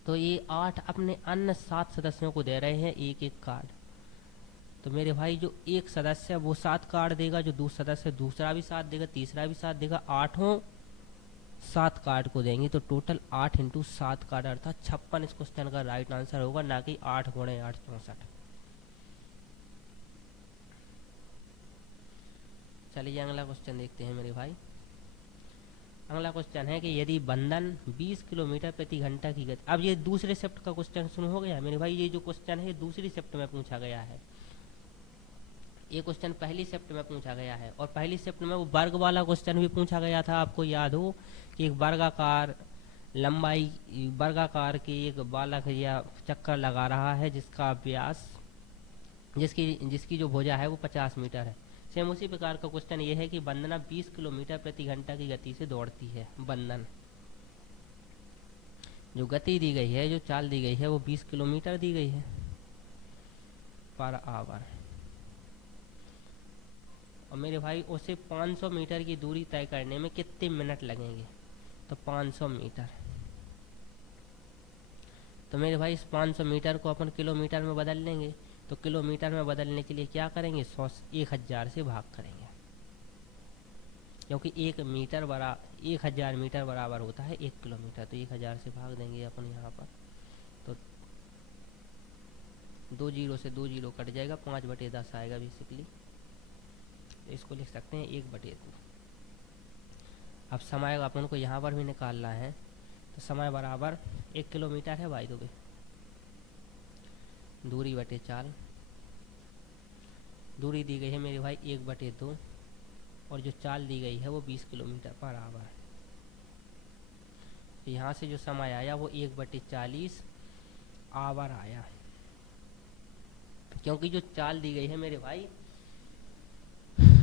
तो ये 8 अपने अन्य 7 सदस्यों को दे रहे हैं एक एक कार्ड। तो मेरे भाई जो एक सदस्य है वो 7 कार्ड देगा, जो दूसरा सदस्य दूसरा भी 7 देगा, तीसरा भी 7 देगा, 8 7 कार्ड को देंगे। तो टोटल 8 × 7 कार्ड, अर्थात 56 इस क्वेश्चन का राइट आंसर होगा, ना कि 8 × 8 64। चलिए अगला क्वेश्चन देखते हैं मेरे भाई। अगला क्वेश्चन है कि यदि बंधन 20 किलोमीटर प्रति घंटा की गति, अब ये दूसरे शिफ्ट का क्वेश्चन शुरू हो गया मेरे भाई। ये जो क्वेश्चन है ये दूसरी शिफ्ट में पूछा गया है, ये क्वेश्चन पहली शिफ्ट में पूछा गया है। और पहली शिफ्ट में वो वर्ग वाला क्वेश्चन भी पूछा गया था, आपको याद हो कि एक वर्गाकार लंबाई, वर्गाकार की एक बालक या चक्कर लगा रहा है जिसका व्यास, जिसकी जिसकी जो भुजा है वो 50 मीटर है। सेम उसी प्रकार का क्वेश्चन ये है कि वंदना 20 किलोमीटर प्रति घंटा की गति से दौड़ती है। वंदन जो गति दी गई है, जो चाल दी गई है वो 20 किलोमीटर दी गई है पर आवर। और मेरे भाई उसे 500 मीटर की दूरी तय करने में कितने मिनट लगेंगे, तो 500 मीटर। तो मेरे भाई इस 500 मीटर को अपन किलोमीटर में बदल लेंगे, तो किलोमीटर में बदलने के लिए क्या करेंगे, 1000 से भाग करेंगे, क्योंकि 1000 मीटर बराबर होता है 1 किलोमीटर। तो 1000 से भाग देंगे अपन यहाँ पर, तो 2 जीरो से 2 जीरो कट जाएगा, 5/10 आएगा बेसिकली। तो इसको लिख सकते हैं 1/2। अब समय अपन को यहाँ पर भी निकालना है, तो समय बराबर 1 किलोमीटर है भाई। दोगे दूरी बटे चाल, दूरी दी गई है मेरे भाई 1/2 और जो चाल दी गई है वो 20 किलोमीटर पर आवर। तो यहाँ से जो समय आया वो 1/40 आवर आया, क्योंकि जो चाल दी गई है मेरे भाई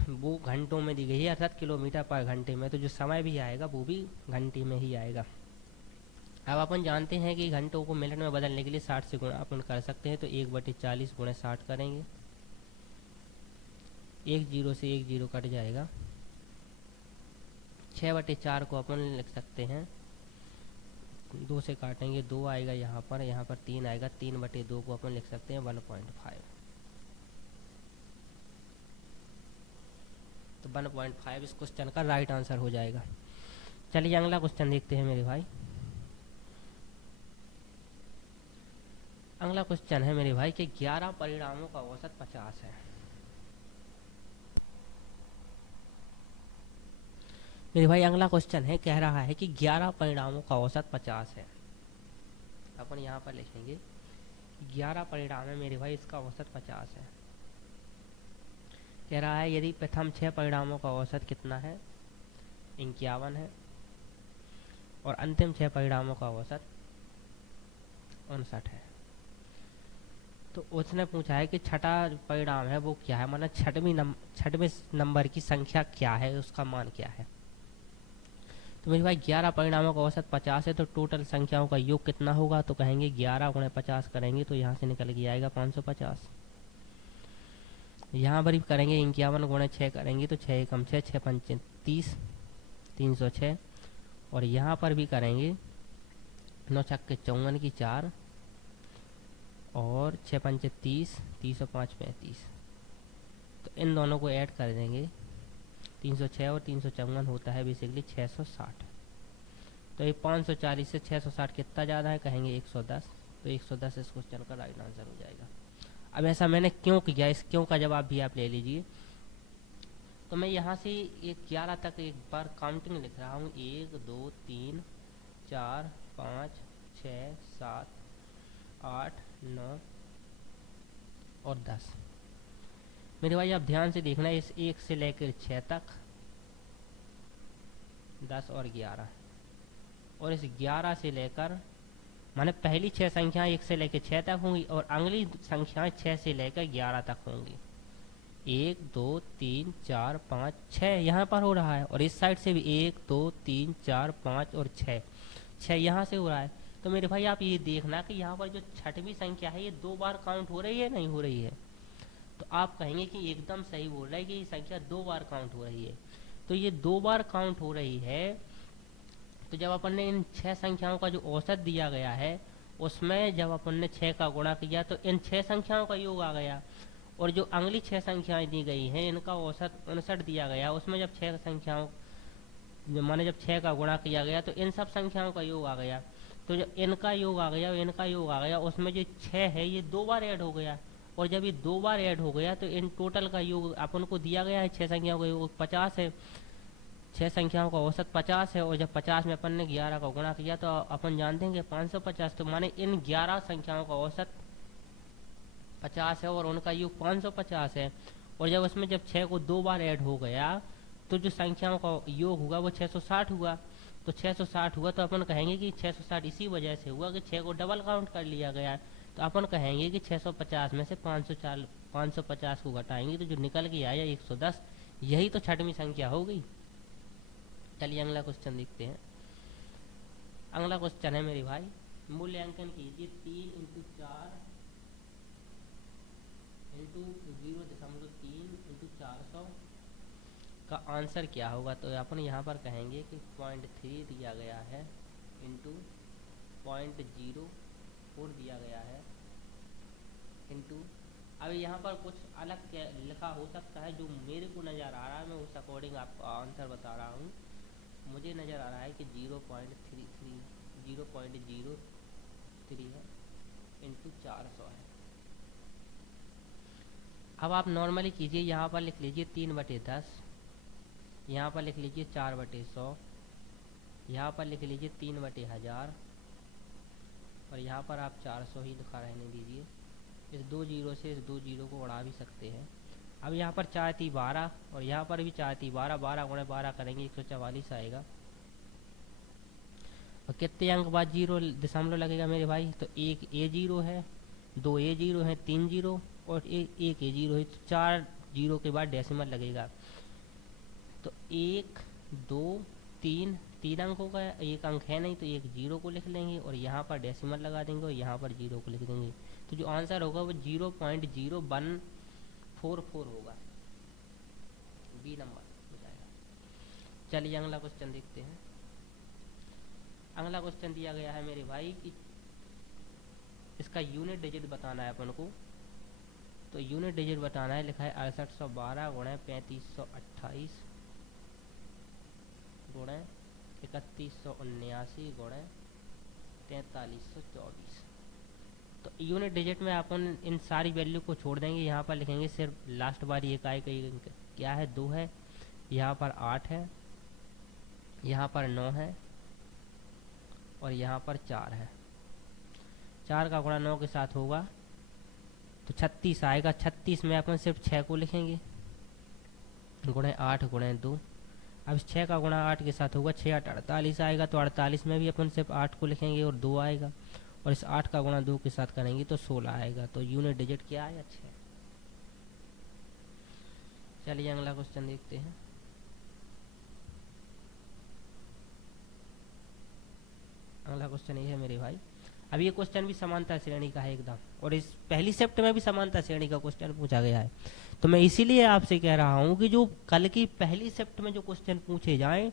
वो घंटों में दी गई है, अर्थात किलोमीटर पर घंटे में। तो जो समय भी आएगा वो भी घंटे में ही आएगा। अब अपन जानते हैं कि घंटों को मिनट में बदलने के लिए 60 से गुणा अपन कर सकते हैं, तो 1/40 गुणा 60 करेंगे, 1 जीरो से 1 जीरो कट जाएगा। 6/4 को अपन लिख सकते हैं, 2 से काटेंगे 2 आएगा यहाँ पर 3 आएगा, 3/2 को अपन लिख सकते हैं 1.5। तो 1.5 इस क्वेश्चन का राइट आंसर हो जाएगा। चलिए अगला क्वेश्चन देखते हैं मेरे भाई। अगला क्वेश्चन है मेरे भाई कि 11 परिणामों का औसत 50 है। मेरे भाई अगला क्वेश्चन है, कह रहा है कि 11 परिणामों का औसत 50 है। अपन यहाँ पर लिखेंगे 11 परिणाम है मेरे भाई, इसका औसत 50 है। कह रहा है यदि प्रथम 6 परिणामों का औसत कितना है, 51 है, और अंतिम 6 परिणामों का औसत 59 है। तो उसने पूछा है कि छठा परिणाम है वो क्या है, माना छठवें नंबर की संख्या क्या है, उसका मान क्या है। तो मेरे भाई 11 परिणामों का औसत 50 है, तो टोटल संख्याओं का योग कितना होगा, तो कहेंगे 11 गुणे 50 करेंगे तो यहाँ से निकल के आएगा 550। यहाँ पर भी करेंगे 51 गुणे 6 करेंगे तो 6 एकम 6, 6 पंचे 30, 306। और यहाँ पर भी करेंगे 9 छक्के 54 की 4 और 6 पंचे 30, 30 और 5 35। तो इन दोनों को ऐड कर देंगे, 306 और 354 होता है बेसिकली 660। तो ये 540 से 660 कितना ज़्यादा है, कहेंगे 110। तो 110 इस क्वेश्चन का राइट आंसर हो जाएगा। अब ऐसा मैंने क्यों किया, इस क्यों का जवाब भी आप ले लीजिए। तो मैं यहाँ से 11 तक एक बार काउंटिंग लिख रहा हूँ, 1 2 3 4 5 6 7 8 9 और 10। मेरे भाई आप ध्यान से देखना, इस 1 से लेकर 6 तक 10 और 11, और इस 11 से लेकर, माने पहली 6 संख्याएं 1 से लेकर 6 तक होंगी और अगली संख्याएं 6 से लेकर 11 तक होंगी। 1 2 3 4 5 6 यहाँ पर हो रहा है, और इस साइड से भी 1 2 3 4 5 और 6 यहाँ से हो रहा है। तो मेरे भाई आप ये देखना कि यहाँ पर जो छठवीं संख्या है ये 2 बार काउंट हो रही है, नहीं हो रही है। तो आप कहेंगे कि एकदम सही बोल रहा है कि ये संख्या 2 बार काउंट हो रही है। तो ये 2 बार काउंट हो रही है, तो जब अपन ने इन 6 संख्याओं का जो औसत दिया गया है उसमें जब अपन ने 6 का गुणा किया तो इन 6 संख्याओं का योग आ गया, और जो अगली 6 संख्याएं दी गई हैं इनका औसत 59 दिया गया, उसमें जब 6 संख्याओं माने जब 6 का गुणा किया गया तो इन सब संख्याओं का योग आ गया। तो जब इनका योग आ गया, इनका योग आ गया, उसमें जो 6 है ये 2 बार ऐड हो गया, और जब ये 2 बार ऐड हो गया तो इन टोटल का योग अपन को दिया गया है 6 संख्याओं का योग 50 है। 6 संख्याओं का औसत 50 है, और जब 50 में अपन ने 11 का गुणा किया तो अपन जानते हैं कि 550, तो माने इन 11 संख्याओं का औसत 50 है और उनका योग 550 है। और जब उसमें जब 6 को 2 बार ऐड हो गया तो जो संख्याओं का योग हुआ वो 660 हुआ। तो 660 हुआ तो अपन कहेंगे कि 660 इसी वजह से हुआ कि 6 को डबल काउंट कर लिया गया। तो अपन कहेंगे कि 650 में से 550 को घटाएंगे तो जो निकल के आया 110, यही तो छठवीं संख्या हो गई। चलिए अगला क्वेश्चन देखते हैं। अगला क्वेश्चन है मेरे भाई, मूल्यांकन कीजिए 3 इंटू 4 इंटू 0.3 इंटू 400 का आंसर क्या होगा। तो अपन यहाँ पर कहेंगे कि 0.3 दिया गया है इंटू 0.04 दिया गया है इंटू, अब यहाँ पर कुछ अलग लिखा हो सकता है जो मेरे को नज़र आ रहा है, मैं उस अकॉर्डिंग आपको आंसर बता रहा हूँ। मुझे नज़र आ रहा है कि 0.03 है इंटू 400 है। अब आप नॉर्मली कीजिए, यहाँ पर लिख लीजिए 3/10, यहाँ पर लिख लीजिए 4/100, यहाँ पर लिख लीजिए 3/1000 और यहाँ पर आप 400 ही लिखा रहने दीजिए। इस 2 जीरो से इस 2 जीरो को उड़ा भी सकते हैं। अब यहाँ पर 4 × 12 और यहाँ पर भी 4 × 12, 12 × 12 करेंगे 144 आएगा। और कितने अंक बाद जीरो दशमलव लगेगा मेरे भाई, तो 1 A0 है, 2 A0 है, 3 जीरो और 1 A0 है, तो 4 जीरो के बाद डेसिमल लगेगा। तो 1 2 3, 3 अंकों का एक अंक है नहीं तो एक जीरो को लिख लेंगे और यहाँ पर डेसिमल लगा देंगे और यहाँ पर जीरो को लिख देंगे। तो जो आंसर होगा वो 0.0144 होगा, बी नंबर हो जाएगा। चलिए अगला क्वेश्चन देखते हैं। अगला क्वेश्चन दिया गया है मेरे भाई कि इसका यूनिट डिजिट बताना है अपन को। तो यूनिट डिजिट बताना है, लिखा है 6812 × 3528 × 3179 × 4324। तो यूनिट डिजिट में अपन इन सारी वैल्यू को छोड़ देंगे, यहाँ पर लिखेंगे सिर्फ लास्ट बार ये इकाई क्या है 2 है, यहाँ पर 8 है, यहाँ पर 9 है और यहाँ पर 4 है। 4 का गुणा 9 के साथ होगा तो 36 आएगा। 36 में अपन सिर्फ 6 को लिखेंगे, गुणे 8 गुणे 2। अब 6 का गुणा 8 के साथ होगा 6 8 48 आएगा। तो 48 में भी अपन सिर्फ 8 को लिखेंगे और 2 आएगा, और इस 8 का गुणा 2 के साथ करेंगे तो 16 आएगा। तो यूनिट डिजिट क्या आया 6। चलिए अगला क्वेश्चन देखते हैं। अगला क्वेश्चन ये है मेरे भाई, अब ये क्वेश्चन भी समानता श्रेणी का है एकदम, और इस पहली शिफ्ट में भी समानता श्रेणी का क्वेश्चन पूछा गया है। तो मैं इसीलिए आपसे कह रहा हूँ कि जो कल की पहली शिफ्ट में जो क्वेश्चन पूछे जाएं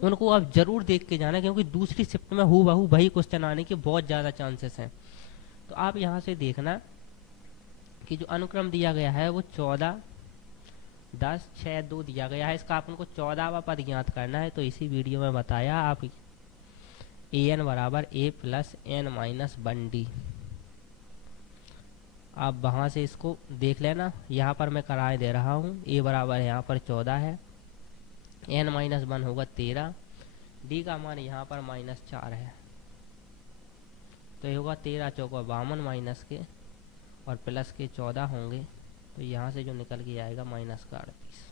उनको आप जरूर देख के जाना, क्योंकि दूसरी शिफ्ट में हूबहू वही क्वेश्चन आने के बहुत ज़्यादा चांसेस हैं। तो आप यहाँ से देखना कि जो अनुक्रम दिया गया है वो 14 10 6 2 दिया गया है। इसका अपन को 14वां पद ज्ञात करना है। तो इसी वीडियो में बताया आप an बराबर a plus n minus 1d। आप वहाँ से इसको देख लेना, यहाँ पर मैं कराए दे रहा हूँ। a बराबर यहाँ पर 14 है, n माइनस 1 होगा 13, d का मान यहाँ पर -4 है। तो ये होगा 13 चौका 52 माइनस के और प्लस के 14 होंगे। तो यहाँ से जो निकल के आएगा -38।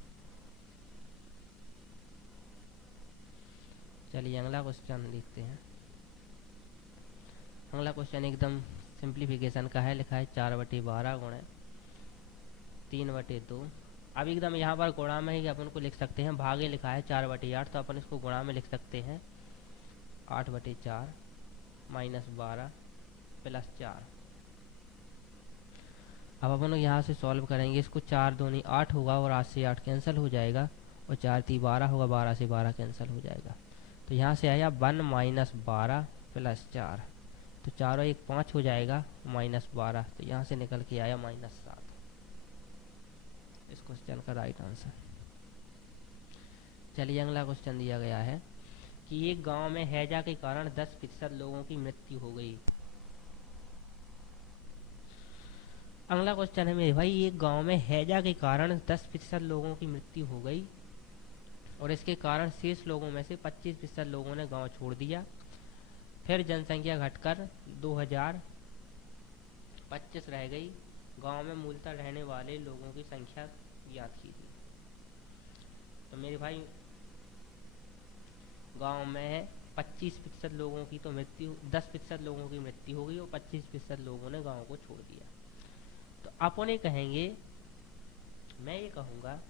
चलिए अगला क्वेश्चन देखते हैं। अगला क्वेश्चन एकदम सिंप्लीफिकेशन का है, लिखा है 4/12 × 3/2। अब एकदम यहाँ पर गुणा में ही अपन को लिख सकते हैं, भागे लिखा है 4/8 तो अपन इसको गुणा में लिख सकते हैं 8/4 -12 + 4। अब अपन लोग यहाँ से सॉल्व करेंगे इसको। 4 दूनी 8 होगा और 8 से 8 कैंसिल हो जाएगा, और 4 × 3 12 होगा, 12 से 12 कैंसिल हो जाएगा। तो यहाँ से आया 1 - 12 + 4, तो 4 और 1 5 हो जाएगा, -12। तो यहाँ से निकल के आया -7 इस क्वेश्चन का राइट आंसर। चलिए अगला क्वेश्चन दिया गया है कि एक गांव में हैजा के कारण 10% लोगों की मृत्यु हो गई। अगला क्वेश्चन है मेरे भाई, एक गांव में हैजा के कारण 10% लोगों की मृत्यु हो गई और इसके कारण शेष लोगों में से 25% लोगों ने गांव छोड़ दिया। फिर जनसंख्या घटकर 2025 रह गई। गांव में मूलतः रहने वाले लोगों की संख्या ज्ञात कीजिए। तो मेरे भाई गांव में 25% लोगों की तो मृत्यु 10% लोगों की मृत्यु हो गई और 25% लोगों ने गांव को छोड़ दिया। तो अपन ये कहेंगे, मैं ये कहूँगा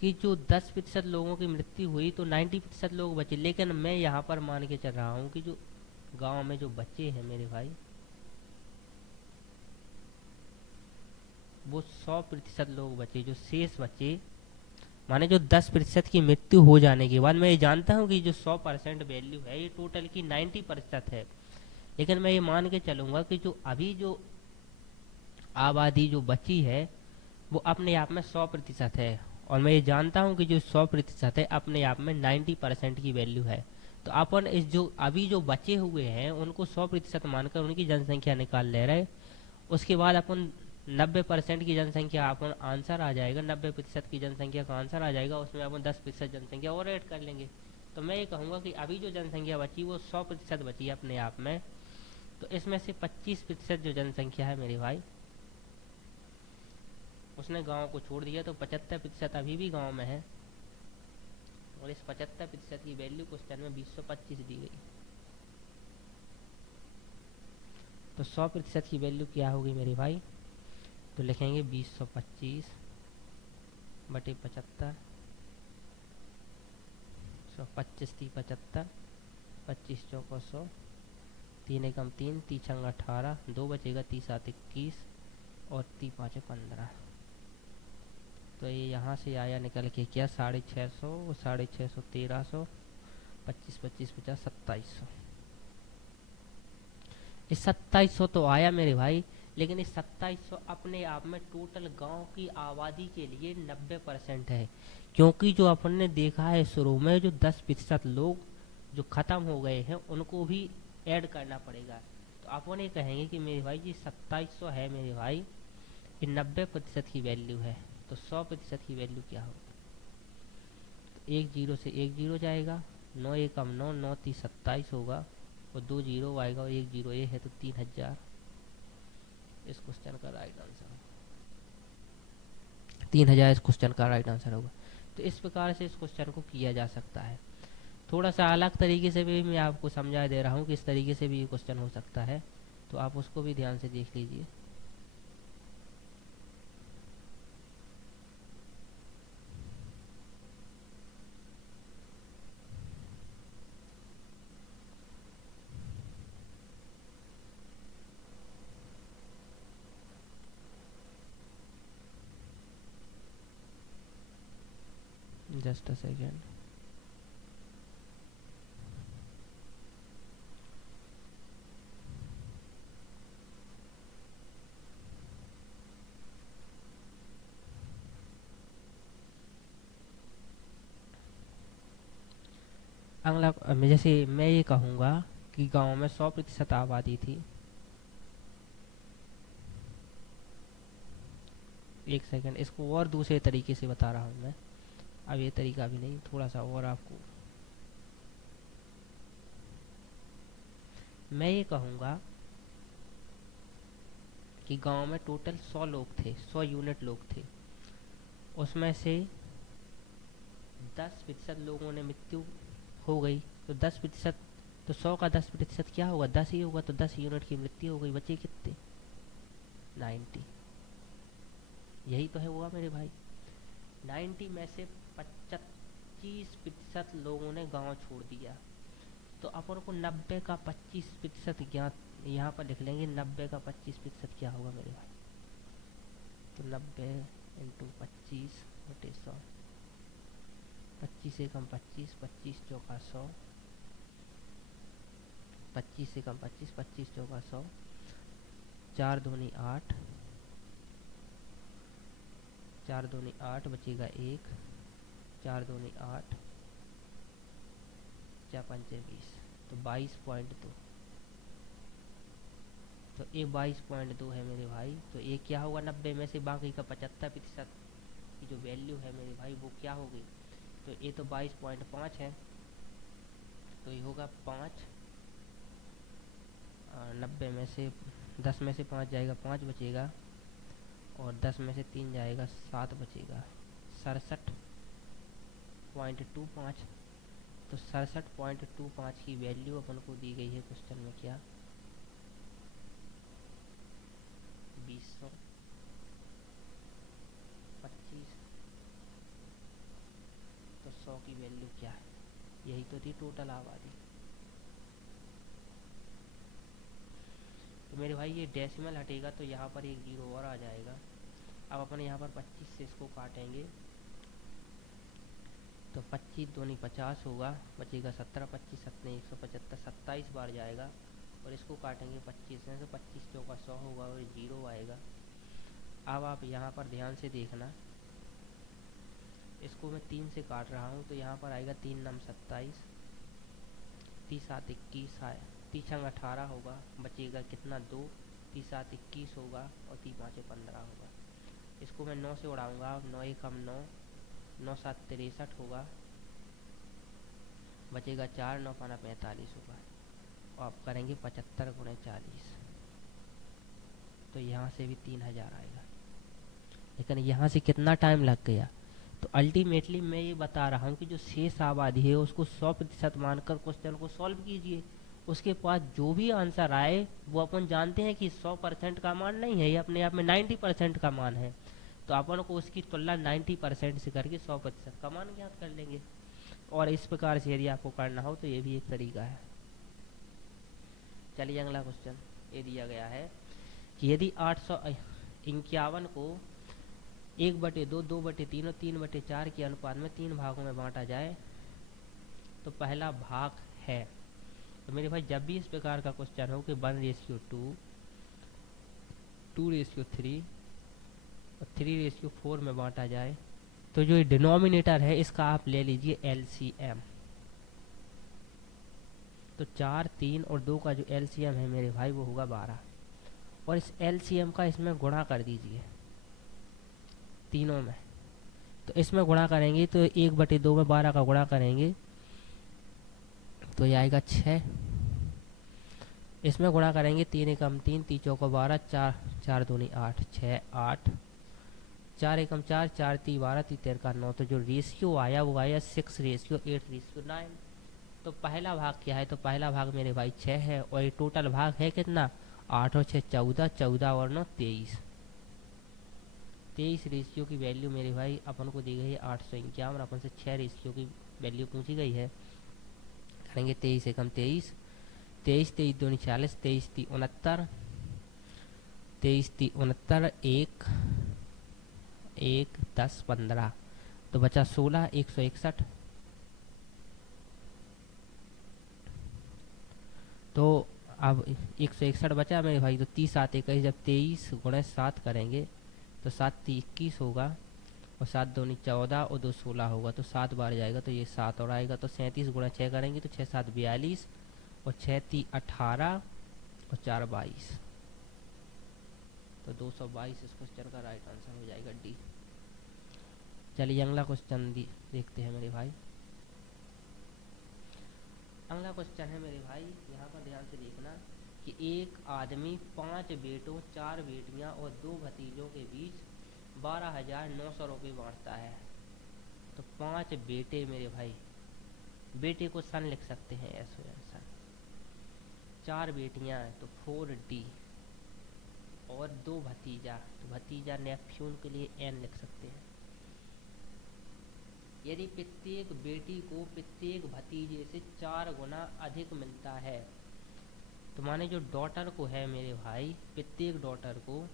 कि जो 10% लोगों की मृत्यु हुई तो 90% लोग बचे, लेकिन मैं यहाँ पर मान के चल रहा हूँ कि जो गांव में जो बच्चे हैं मेरे भाई वो 100% लोग बचे, जो शेष बचे माने जो 10% की मृत्यु हो जाने के बाद, मैं ये जानता हूँ कि जो 100% वैल्यू है ये टोटल की 90% है, लेकिन मैं ये मान के चलूंगा कि जो अभी जो आबादी जो बची है वो अपने आप में 100% है, और मैं ये जानता हूँ कि जो 100% है अपने आप में 90% की वैल्यू है। तो अपन इस जो अभी जो बचे हुए हैं उनको 100% मानकर उनकी जनसंख्या निकाल ले रहे। उसके बाद अपन 90% की जनसंख्या अपन आंसर आ जाएगा, 90% की जनसंख्या का आंसर आ जाएगा, उसमें अपन 10% जनसंख्या और ऐड कर लेंगे। तो मैं ये कहूँगा कि अभी जो जनसंख्या बची वो 100% बची है अपने आप में। तो इसमें से 25% जो जनसंख्या है मेरे भाई उसने गांव को छोड़ दिया, तो 75% अभी भी गांव में है। और इस 75% की वैल्यू क्वेश्चन में 2025 दी गई। तो 100% की वैल्यू क्या होगी मेरे भाई? तो लिखेंगे 2025 बटे 75, 125 × 75, 25 चौका 100, 3 एकम 3, 3 छंग 18, 2 बचेगा, 30 7 21 और 3 5 15। तो ये यहाँ से आया निकल के क्या 650, वो 650 1300, 25 25 50 2700। इस 2700 तो आया मेरे भाई, लेकिन इस 2700 अपने आप में टोटल गांव की आबादी के लिए 90% है, क्योंकि जो अपन ने देखा है शुरू में जो 10% लोग जो ख़त्म हो गए हैं उनको भी ऐड करना पड़ेगा। तो अपन ये कहेंगे कि मेरे भाई ये 2700 है मेरे भाई, ये 90% की वैल्यू है। तो 100% की वैल्यू क्या होगी? तो एक जीरो से एक जीरो जाएगा, 9 एकम 9, 9 3 27 होगा, और 2 जीरो आएगा और 1 जीरो ये है, तो 3000 इस क्वेश्चन का राइट आंसर। 3000 इस क्वेश्चन का राइट आंसर होगा। तो इस प्रकार से इस क्वेश्चन को किया जा सकता है। थोड़ा सा अलग तरीके से भी मैं आपको समझा दे रहा हूँ कि इस तरीके से भी ये क्वेश्चन हो सकता है, तो आप उसको भी ध्यान से देख लीजिए। Just a second. अगला जैसे मैं ये कहूँगा कि गांव में 100% आबादी थी। एक सेकंड, इसको और दूसरे तरीके से बता रहा हूँ मैं, अब ये तरीका भी नहीं, थोड़ा सा और आपको। मैं ये कहूँगा कि गांव में टोटल 100 लोग थे, 100 यूनिट लोग थे, उसमें से 10% लोगों ने मृत्यु हो गई। तो 10%, तो 100 का 10% क्या होगा? 10 ही होगा, तो 10 यूनिट की मृत्यु हो गई, बचे कितने? 90। यही तो है हुआ मेरे भाई। 90 में से 25% लोगों ने गांव छोड़ दिया। तो अपन को 90 का 25% ज्ञात यहाँ पर लिख लेंगे। 90 का 25% क्या होगा मेरे भाई? तो 90 इंटू 25 बटे 100, 25 से कम 25, 25 चौका 100, 25 से कम 25, 25 चौका 100, 4 दूनी 8, 4 दूनी 8 बचेगा 1, 4 दूनी 8, 4 पंचे 20, तो 22.2। तो ये 22.2 है मेरे भाई। तो ये क्या होगा? 90 में से बाकी का 75%। की जो वैल्यू है मेरे भाई वो क्या होगी, तो ये तो 22.5 है, तो ये होगा 5, 90 में से 10 में से 5 जाएगा 5 बचेगा, और 10 में से 3 जाएगा 7 बचेगा, 67.25। तो 67.25 की वैल्यू अपन को दी गई है क्वेश्चन में, क्या 2025, तो 100 की वैल्यू क्या है, यही तो थी टोटल आबादी। तो मेरे भाई ये डेसिमल हटेगा तो यहाँ पर एक जीरो और आ जाएगा। अब अपन यहाँ पर 25 से इसको काटेंगे तो 25 दूनी 50 होगा, बचेगा 17, 25 सत्ते 175, 27 बार जाएगा, और इसको काटेंगे 25 से तो 25 चौका 100 होगा और जीरो आएगा। अब आप यहाँ पर ध्यान से देखना, इसको मैं 3 से काट रहा हूँ तो यहाँ पर आएगा 3 नम 27, 30 7 21 आए, 30 छंग 18 होगा, बचेगा कितना 2, 30 7 21 होगा और 30 5 15 होगा। इसको मैं 9 से उड़ाऊँगा, 9 1 कम 9, 9 7 63 होगा, बचेगा 4, 9 5 45 होगा, और आप करेंगे 75 गुणे 40, तो यहाँ से भी 3000 आएगा। लेकिन यहाँ से कितना टाइम लग गया, तो अल्टीमेटली मैं ये बता रहा हूँ कि जो शेष आबादी है उसको 100% मानकर क्वेश्चन को सॉल्व कीजिए। उसके पास जो भी आंसर आए वो अपन जानते हैं कि 100% का मान नहीं है, ये अपने आप में 90% का मान है, तो अपन को उसकी तुलना 90% से करके 100% का मान ज्ञात कर लेंगे। और इस प्रकार से यदि आपको करना हो तो ये भी एक तरीका है। चलिए अगला क्वेश्चन ये दिया गया है कि यदि 851 को 1/2, 2/3 और 3/4 के अनुपात में 3 भागों में बांटा जाए तो पहला भाग है। तो मेरे भाई जब भी इस प्रकार का क्वेश्चन हो कि 1:2, 2:3 और 3:4 में बांटा जाए, तो जो डिनोमिनेटर है इसका आप ले लीजिए LCM। तो 4, 3 और 2 का जो LCM है मेरे भाई वो होगा 12, और इस LCM का इसमें गुणा कर दीजिए तीनों में। तो इसमें गुणा करेंगे तो 1/2 में 12 का गुणा करेंगे तो ये आएगा 6, इसमें गुणा करेंगे 3 एकम 3, 3 चौको 12, 4 4 दूनी 8, 6 8, 4 एकम 4, 4 3 12, 3 13 का 9, तो जो रेशियो आया वो आया 6:8:9। तो पहला भाग क्या है, तो पहला भाग मेरे भाई 6 है, और ये टोटल भाग है कितना 8 और 6 14, 14 और 9 23। 23 रेशियो की वैल्यू मेरे भाई अपन को दी गई है 851, अपन से 6 रेशियो की वैल्यू पूछी गई है। करेंगे 23 एकम 23, 23 23 दूनी 40, 23 3 69, 23 3 69, 1 1 10 15, तो बचा 16 161। तो अब 161 बचा मेरे भाई, तो 30 7 21, जब 23 गुणे 7 करेंगे तो 7 3 21 होगा, और 7 दूनी 14 और 2 16 होगा, तो 7 बार जाएगा तो ये 7 और आएगा, तो 37 गुणा 6 करेंगे तो 6 7 42 और 6 3 18 और 4 22, तो 222 इस क्वेश्चन का राइट आंसर हो जाएगा डी। चलिए अगला क्वेश्चन देखते हैं मेरे भाई। अगला क्वेश्चन है मेरे भाई, यहाँ पर ध्यान से देखना कि एक आदमी 5 बेटों 4 बेटियाँ और 2 भतीजों के बीच 12,900 रुपये बांटता है। तो 5 बेटे मेरे भाई, बेटे को सन लिख सकते हैं सन, 4 बेटियाँ तो 4D, और 2 भतीजा, तो भतीजा नेफ्यून के लिए N लिख सकते हैं। यदि प्रत्येक बेटी को प्रत्येक भतीजे से 4 गुना अधिक मिलता है, तो माने जो डॉटर को है मेरे भाई, प्रत्येक डॉटर को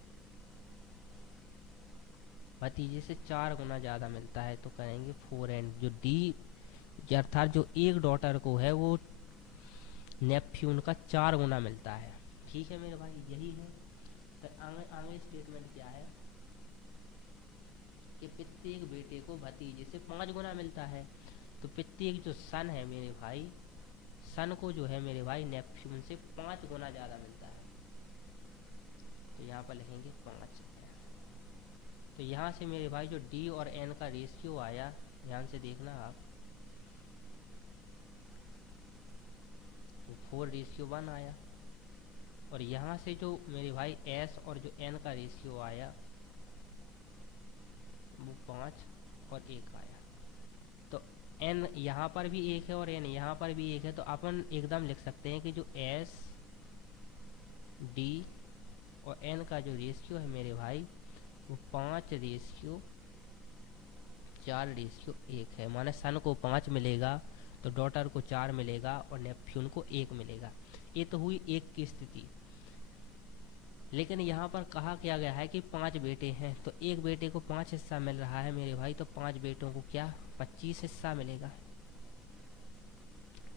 भतीजे से 4 गुना ज़्यादा मिलता है, तो करेंगे 4N। जो डी अर्थात जो एक डॉटर को है वो नेफ्यून का 4 गुना मिलता है। ठीक है मेरे भाई, यही है। तो आगे स्टेटमेंट क्या है कि प्रत्येक बेटे को भतीजे से 5 गुना मिलता है, तो प्रत्येक जो सन है मेरे भाई, सन को जो है मेरे भाई नेफ्यून से 5 गुना ज़्यादा मिलता है, तो यहाँ पर लिखेंगे 5। तो यहाँ से मेरे भाई जो डी और एन का रेशियो आया, ध्यान से देखना आप, 4:1 आया। और यहाँ से जो मेरे भाई एस और जो एन का रेशियो आया वो 5 और 1 आया। तो एन यहाँ पर भी 1 है और एन यहाँ पर भी 1 है, तो अपन एकदम लिख सकते हैं कि जो एस डी और एन का जो रेशियो है मेरे भाई वो 5:4:1 है। माने सन को 5 मिलेगा तो डॉटर को 4 मिलेगा और नेपच्यून को 1 मिलेगा। ये तो हुई एक की स्थिति। लेकिन यहाँ पर कहा क्या गया है कि 5 बेटे हैं, तो एक बेटे को 5 हिस्सा मिल रहा है मेरे भाई, तो 5 बेटों को क्या 25 हिस्सा मिलेगा।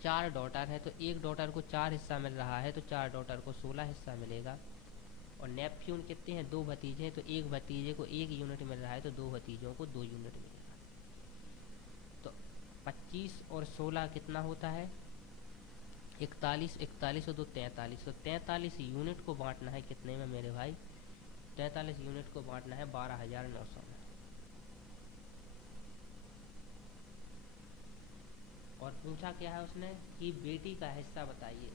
4 डॉटर है तो एक डॉटर को 4 हिस्सा मिल रहा है, तो 4 डॉटर को 16 हिस्सा मिलेगा। और नेपच्यून कितने हैं, 2 भतीजे हैं, तो एक भतीजे को 1 यूनिट मिल रहा है, तो 2 भतीजों को 2 यूनिट मिलेगा। तो 25 और 16 कितना होता है 41, 41 और 2 43। तो 43 यूनिट को बांटना है कितने में मेरे भाई, 43 यूनिट को बांटना है 12,900 में। और पूछा क्या है उसने कि बेटी का हिस्सा बताइए,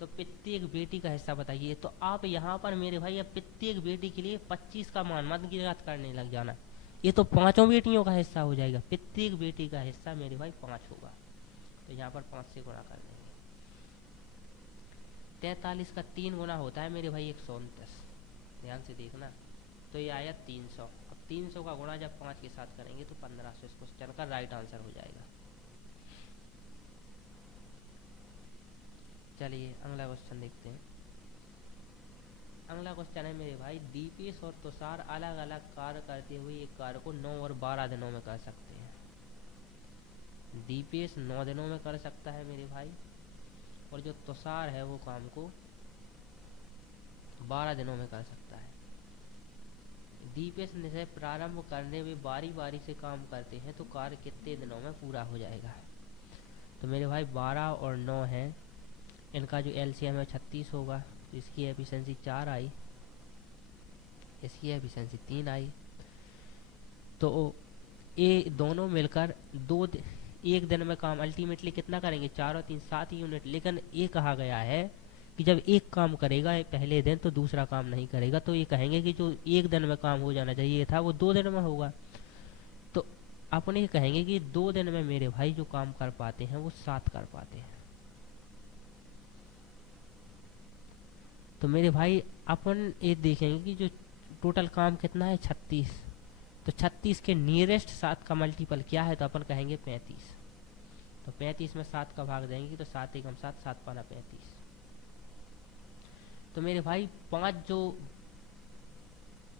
तो प्रत्येक बेटी का हिस्सा बताइए। तो आप यहाँ पर मेरे भाई अब प्रत्येक बेटी के लिए 25 का मान मत ज्ञात करने लग जाना, ये तो 5 बेटियों का हिस्सा हो जाएगा। प्रत्येक बेटी का हिस्सा मेरे भाई 5 होगा, तो यहाँ पर 5 से गुणा कर देंगे। 43 का 3 गुना होता है मेरे भाई 129, ध्यान से देखना। तो ये आया 300। अब 300 का गुणा जब 5 के साथ करेंगे तो 1500 इस क्वेश्चन का राइट आंसर हो जाएगा। चलिए अगला क्वेश्चन देखते हैं। अगला क्वेश्चन है मेरे भाई, दीपेश और तुषार अलग अलग कार्य करते हुए एक कार्य को 9 और 12 दिनों में कर सकते हैं। दीपेश 9 दिनों में कर सकता है मेरे भाई, और जो तुषार है वो काम को 12 दिनों में कर सकता है। दीपेश से प्रारंभ करने में बारी बारी से काम करते हैं तो कार्य कितने दिनों में पूरा हो जाएगा। तो मेरे भाई 12 और 9 है, इनका जो एलसीएम है 36 होगा, तो इसकी एफिशिएंसी 4 आई, इसकी एफिशिएंसी 3 आई। तो ये दोनों मिलकर एक दिन में काम अल्टीमेटली कितना करेंगे, 4 और 3 7 यूनिट। लेकिन ये कहा गया है कि जब एक काम करेगा पहले दिन तो दूसरा काम नहीं करेगा, तो ये कहेंगे कि जो एक दिन में काम हो जाना चाहिए था वो 2 दिन में होगा। तो अपन ये कहेंगे कि 2 दिन में मेरे भाई जो काम कर पाते हैं वो 7 कर पाते हैं। तो मेरे भाई अपन ये देखेंगे कि जो टोटल काम कितना है 36, तो 36 के नियरेस्ट 7 का मल्टीपल क्या है, तो अपन कहेंगे 35। तो 35 में 7 का भाग देंगे तो 7 एकम 7, 7 पाना 35। तो मेरे भाई 5 जो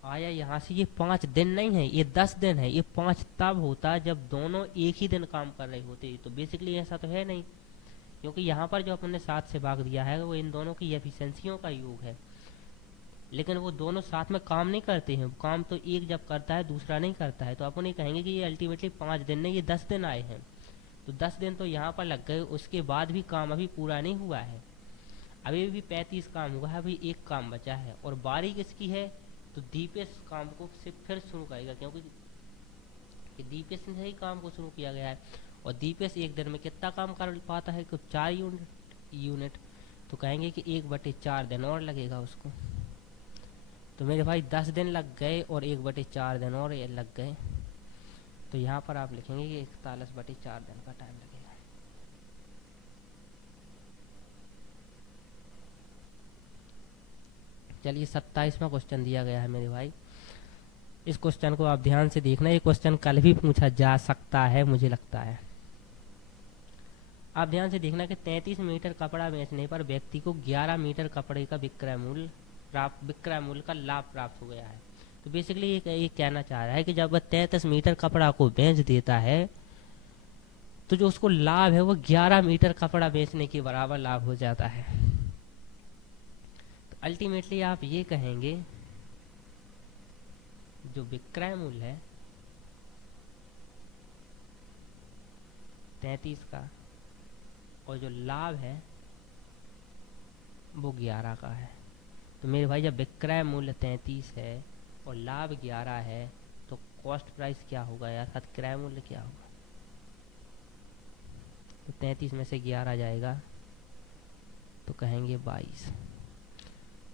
आया यहाँ से, ये 5 दिन नहीं है, ये 10 दिन है। ये 5 तब होता है जब दोनों एक ही दिन काम कर रहे होते। तो बेसिकली ऐसा तो है नहीं, क्योंकि यहाँ पर जो अपन ने 7 से भाग दिया है वो इन दोनों की एफिशिएंसियों का योग है, लेकिन वो दोनों साथ में काम नहीं करते हैं। काम तो एक जब करता है दूसरा नहीं करता है। तो अपन ये कहेंगे कि ये अल्टीमेटली 5 दिन नहीं, ये 10 दिन आए हैं। तो 10 दिन तो यहाँ पर लग गए, उसके बाद भी काम अभी पूरा नहीं हुआ है, अभी भी 35 काम हुआ है, अभी एक काम बचा है। और बारी किसकी है, तो दीपेश काम को से फिर शुरू करेगा, क्योंकि दीपेश ने ही काम को शुरू किया गया है। और दीपेश एक दिन में कितना काम कर पाता है, कुछ 4 यूनिट। तो कहेंगे कि 1/4 दिन और लगेगा उसको। तो मेरे भाई 10 दिन लग गए और 1/4 दिन और ये लग गए। तो यहाँ पर आप लिखेंगे कि 41/4 दिन का टाइम लगेगा। चलिए 27वां क्वेश्चन दिया गया है मेरे भाई, इस क्वेश्चन को आप ध्यान से देखना। ये क्वेश्चन कल भी पूछा जा सकता है मुझे लगता है। आप ध्यान से देखना कि 33 मीटर कपड़ा बेचने पर व्यक्ति को 11 मीटर कपड़े का विक्रय मूल्य का लाभ प्राप्त हो गया है। तो बेसिकली ये कहना चाह रहा है कि जब वह 33 मीटर कपड़ा को बेच देता है तो जो उसको लाभ है वो 11 मीटर कपड़ा बेचने के बराबर लाभ हो जाता है। तो अल्टीमेटली आप ये कहेंगे जो विक्रय मूल्य है 33 का और जो लाभ है वो 11 का है। तो मेरे भाई जब विक्रय मूल्य 33 है और लाभ 11 है तो कॉस्ट प्राइस क्या होगा यार, अर्थात क्रय मूल्य क्या होगा। तो 33 में से 11 जाएगा तो कहेंगे 22।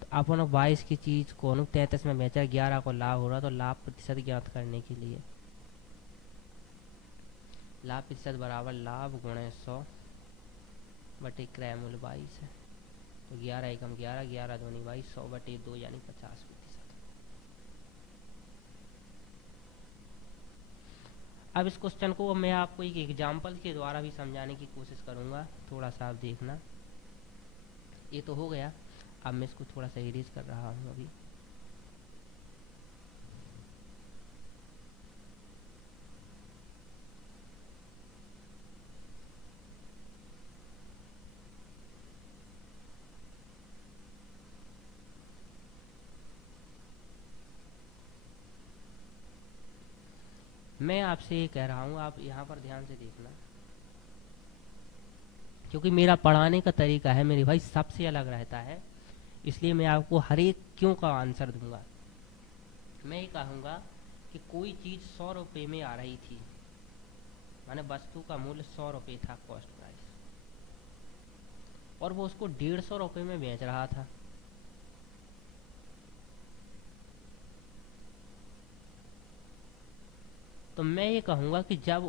तो अपन 22 की चीज़ को 33 में बेचा, 11 को लाभ हो रहा, तो लाभ प्रतिशत ज्ञात करने के लिए लाभ प्रतिशत बराबर लाभ गुणे 100 बटे क्रय मूल्य 22 है। तो 11 एकम 11, 11 दूनी 22, 100 बटे 2 यानी 50%। अब इस क्वेश्चन को मैं आपको एक एग्जाम्पल के द्वारा भी समझाने की कोशिश करूंगा, थोड़ा सा आप देखना। ये तो हो गया, अब मैं इसको थोड़ा सा इरेज कर रहा हूँ अभी। मैं आपसे ये कह रहा हूँ, आप यहाँ पर ध्यान से देखना, क्योंकि मेरा पढ़ाने का तरीका है मेरे भाई सबसे अलग रहता है, इसलिए मैं आपको हर एक क्यों का आंसर दूंगा। मैं ये कहूँगा कि कोई चीज़ 100 रुपये में आ रही थी, माने वस्तु का मूल्य 100 रुपये था कॉस्ट प्राइस, और वो उसको 150 रुपये में बेच रहा था। तो मैं ये कहूँगा कि जब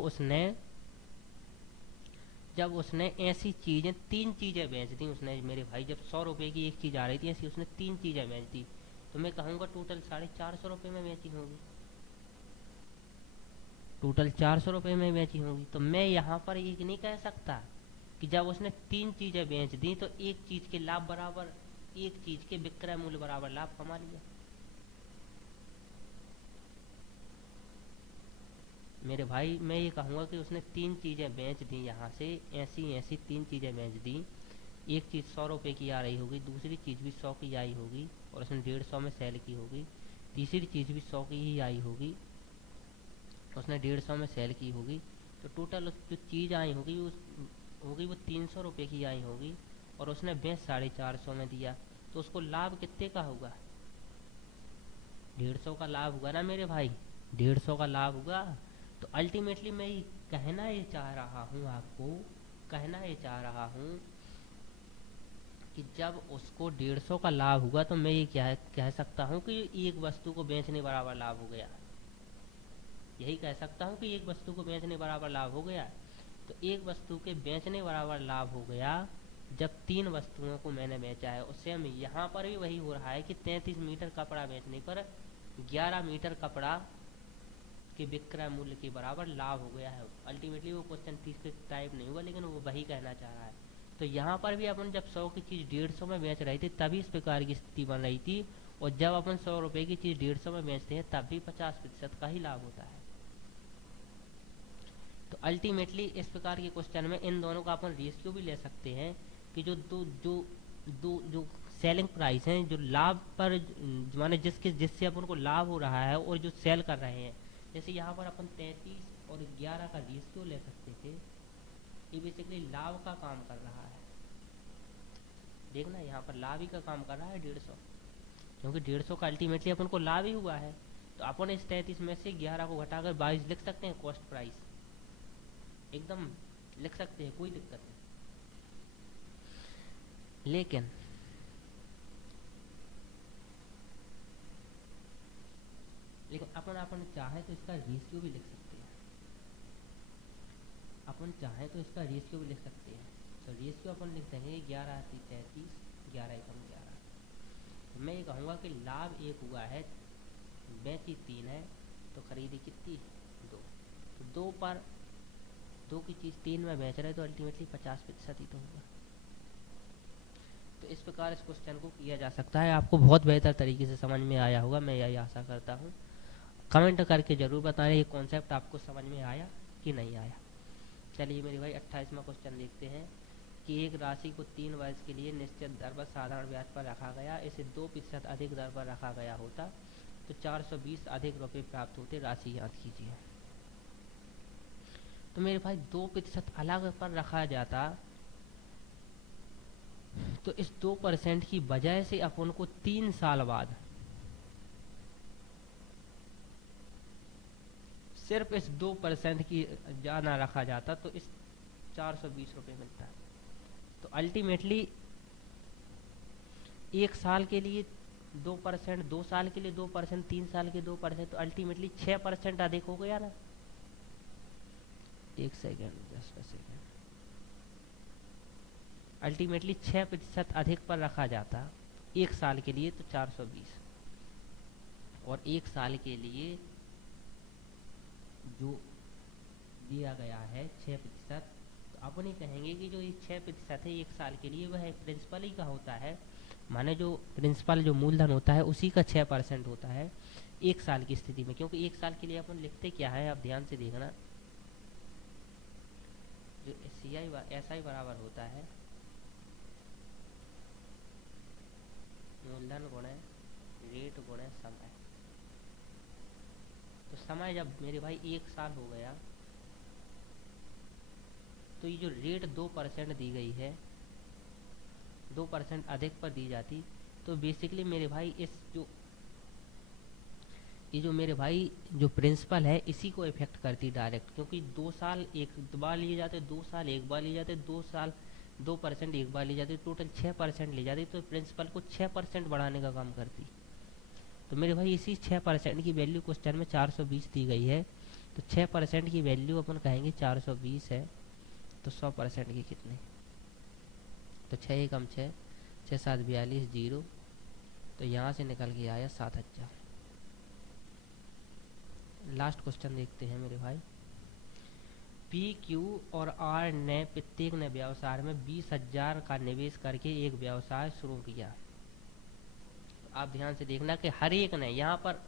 उसने ऐसी चीज़ें 3 चीज़ें बेच दी उसने मेरे भाई, जब 100 रुपये की एक चीज़ आ रही थी, ऐसी उसने 3 चीज़ें बेच दी, तो मैं कहूँगा टोटल 450 रुपये में बेची होंगी, टोटल 400 रुपये में बेची होंगी। तो मैं यहाँ पर एक नहीं कह सकता कि जब उसने 3 चीज़ें बेच दी तो एक चीज़ के लाभ बराबर, एक चीज़ के विक्रय मूल्य बराबर लाभ कमा लिया। मेरे भाई मैं ये कहूँगा कि उसने 3 चीज़ें बेच दी, यहाँ से ऐसी ऐसी 3 चीज़ें बेच दी, एक चीज़ 100 रुपये की आ रही होगी, दूसरी चीज़ भी 100 की आई होगी और उसने 150 में सेल की होगी, तीसरी चीज़ भी 100 की ही आई होगी, उसने 150 में सेल की होगी। तो टोटल जो चीज़ आई होगी वो 300 रुपये की आई होगी, और उसने बेच 450 में दिया, तो उसको लाभ कितने का होगा, 150 का लाभ होगा ना मेरे भाई, 150 का लाभ होगा। तो अल्टीमेटली मैं कहना ये चाह रहा हूँ आपको, कहना ये चाह रहा हूँ कि जब उसको 150 का लाभ हुआ तो मैं ये क्या कह सकता हूँ कि एक वस्तु को बेचने बराबर लाभ हो गया, यही कह सकता हूँ कि एक वस्तु को बेचने बराबर लाभ हो गया। तो एक वस्तु के बेचने बराबर लाभ हो गया जब 3 वस्तुओं को मैंने बेचा है। उससे हम यहाँ पर भी वही हो रहा है कि 33 मीटर कपड़ा बेचने पर 11 मीटर कपड़ा के विक्रय मूल्य के बराबर लाभ हो गया है। अल्टीमेटली वो क्वेश्चन 30 के टाइप नहीं हुआ, लेकिन वो वही कहना चाह रहा है। तो यहाँ पर भी अपन जब 100 की चीज़ 150 में बेच रहे थे तभी इस प्रकार की स्थिति बन रही थी, और जब अपन 100 रुपये की चीज़ 150 में बेचते हैं तब भी 50% का ही लाभ होता है। तो अल्टीमेटली इस प्रकार के क्वेश्चन में इन दोनों का अपन रेशियो भी ले सकते हैं कि जो सेलिंग प्राइस हैं, जो लाभ पर माने जिससे अपन को लाभ हो रहा है और जो सेल कर रहे हैं, जैसे यहाँ पर अपन 33 और 11 का रेशियो ले सकते थे, ये बेसिकली लाभ का काम कर रहा है। देखना यहाँ पर लाभ ही का काम कर रहा है 150, क्योंकि 150 का अल्टीमेटली अपन को लाभ ही हुआ है। तो अपन इस 33 में से 11 को घटाकर 22 लिख सकते हैं कॉस्ट प्राइस, एकदम लिख सकते हैं, कोई दिक्कत नहीं। लेकिन अपन चाहे तो इसका रेशियो भी लिख सकते हैं, अपन चाहे तो इसका रेशियो भी लिख सकते हैं। तो रेशियो अपन लिख देंगे 11 33, 11 एकम 11। मैं ये कहूँगा कि लाभ 1 हुआ है, बेची 3 है, तो खरीदी कितनी 2। तो 2 पर 2 की चीज़ 3 में बेच रहे तो अल्टीमेटली 50% ही तो होगा। तो इस प्रकार इस क्वेश्चन को किया जा सकता है। आपको बहुत बेहतर तरीके से समझ में आया होगा, मैं यही आशा करता हूँ। कमेंट करके ज़रूर बताएं ये कॉन्सेप्ट आपको समझ में आया कि नहीं आया। चलिए मेरे भाई 28वां क्वेश्चन देखते हैं कि एक राशि को 3 वर्ष के लिए निश्चित दर पर साधारण ब्याज पर रखा गया, इसे 2% अधिक दर पर रखा गया होता तो 420 अधिक रुपये प्राप्त होते, राशि याद कीजिए। तो मेरे भाई 2% अलग पर रखा जाता तो इस 2% की वजह से अपन को 3 साल बाद सिर्फ इस 2% की ज़्यादा रखा जाता तो इस 420 रुपये मिलता। तो अल्टीमेटली 1 साल के लिए 2%, 2 साल के लिए 2%, 3 साल के 2%, तो अल्टीमेटली 6% अधिक हो गया ना। एक second, just a second. Ultimately 6% अधिक पर रखा जाता 1 साल के लिए तो 420, और 1 साल के लिए जो दिया गया है 6%, तो अपन ही कहेंगे कि जो ये 6% है 1 साल के लिए वह प्रिंसिपल ही का होता है, माने जो प्रिंसिपल जो मूलधन होता है उसी का 6% होता है 1 साल की स्थिति में। क्योंकि 1 साल के लिए अपन लिखते क्या है, आप ध्यान से देखना, जो SI बराबर होता है मूलधन गुणे रेट गुणे समय। तो समय जब मेरे भाई 1 साल हो गया, तो ये जो रेट 2% दी गई है, 2% अधिक पर दी जाती, तो बेसिकली मेरे भाई ये जो मेरे भाई जो प्रिंसिपल है इसी को इफेक्ट करती डायरेक्ट। क्योंकि 2 साल एक बार लिए जाते, 2 साल एक बार लिए जाते, 2 साल 2% एक बार लिए जाती, टोटल 6% ली जाती, तो प्रिंसिपल को 6% बढ़ाने का काम करती। तो मेरे भाई इसी 6% की वैल्यू क्वेश्चन में 420 दी गई है, तो 6% की वैल्यू अपन कहेंगे 420 है। तो 100% की कितने, तो 6 एकम 6, 6 7 42 जीरो, तो यहाँ से निकल के आया 7000। लास्ट क्वेश्चन देखते हैं मेरे भाई। पी क्यू और आर ने प्रत्येक ने व्यवसाय में 20,000 का निवेश करके एक व्यवसाय शुरू किया। आप ध्यान से देखना कि हर एक ने, यहाँ पर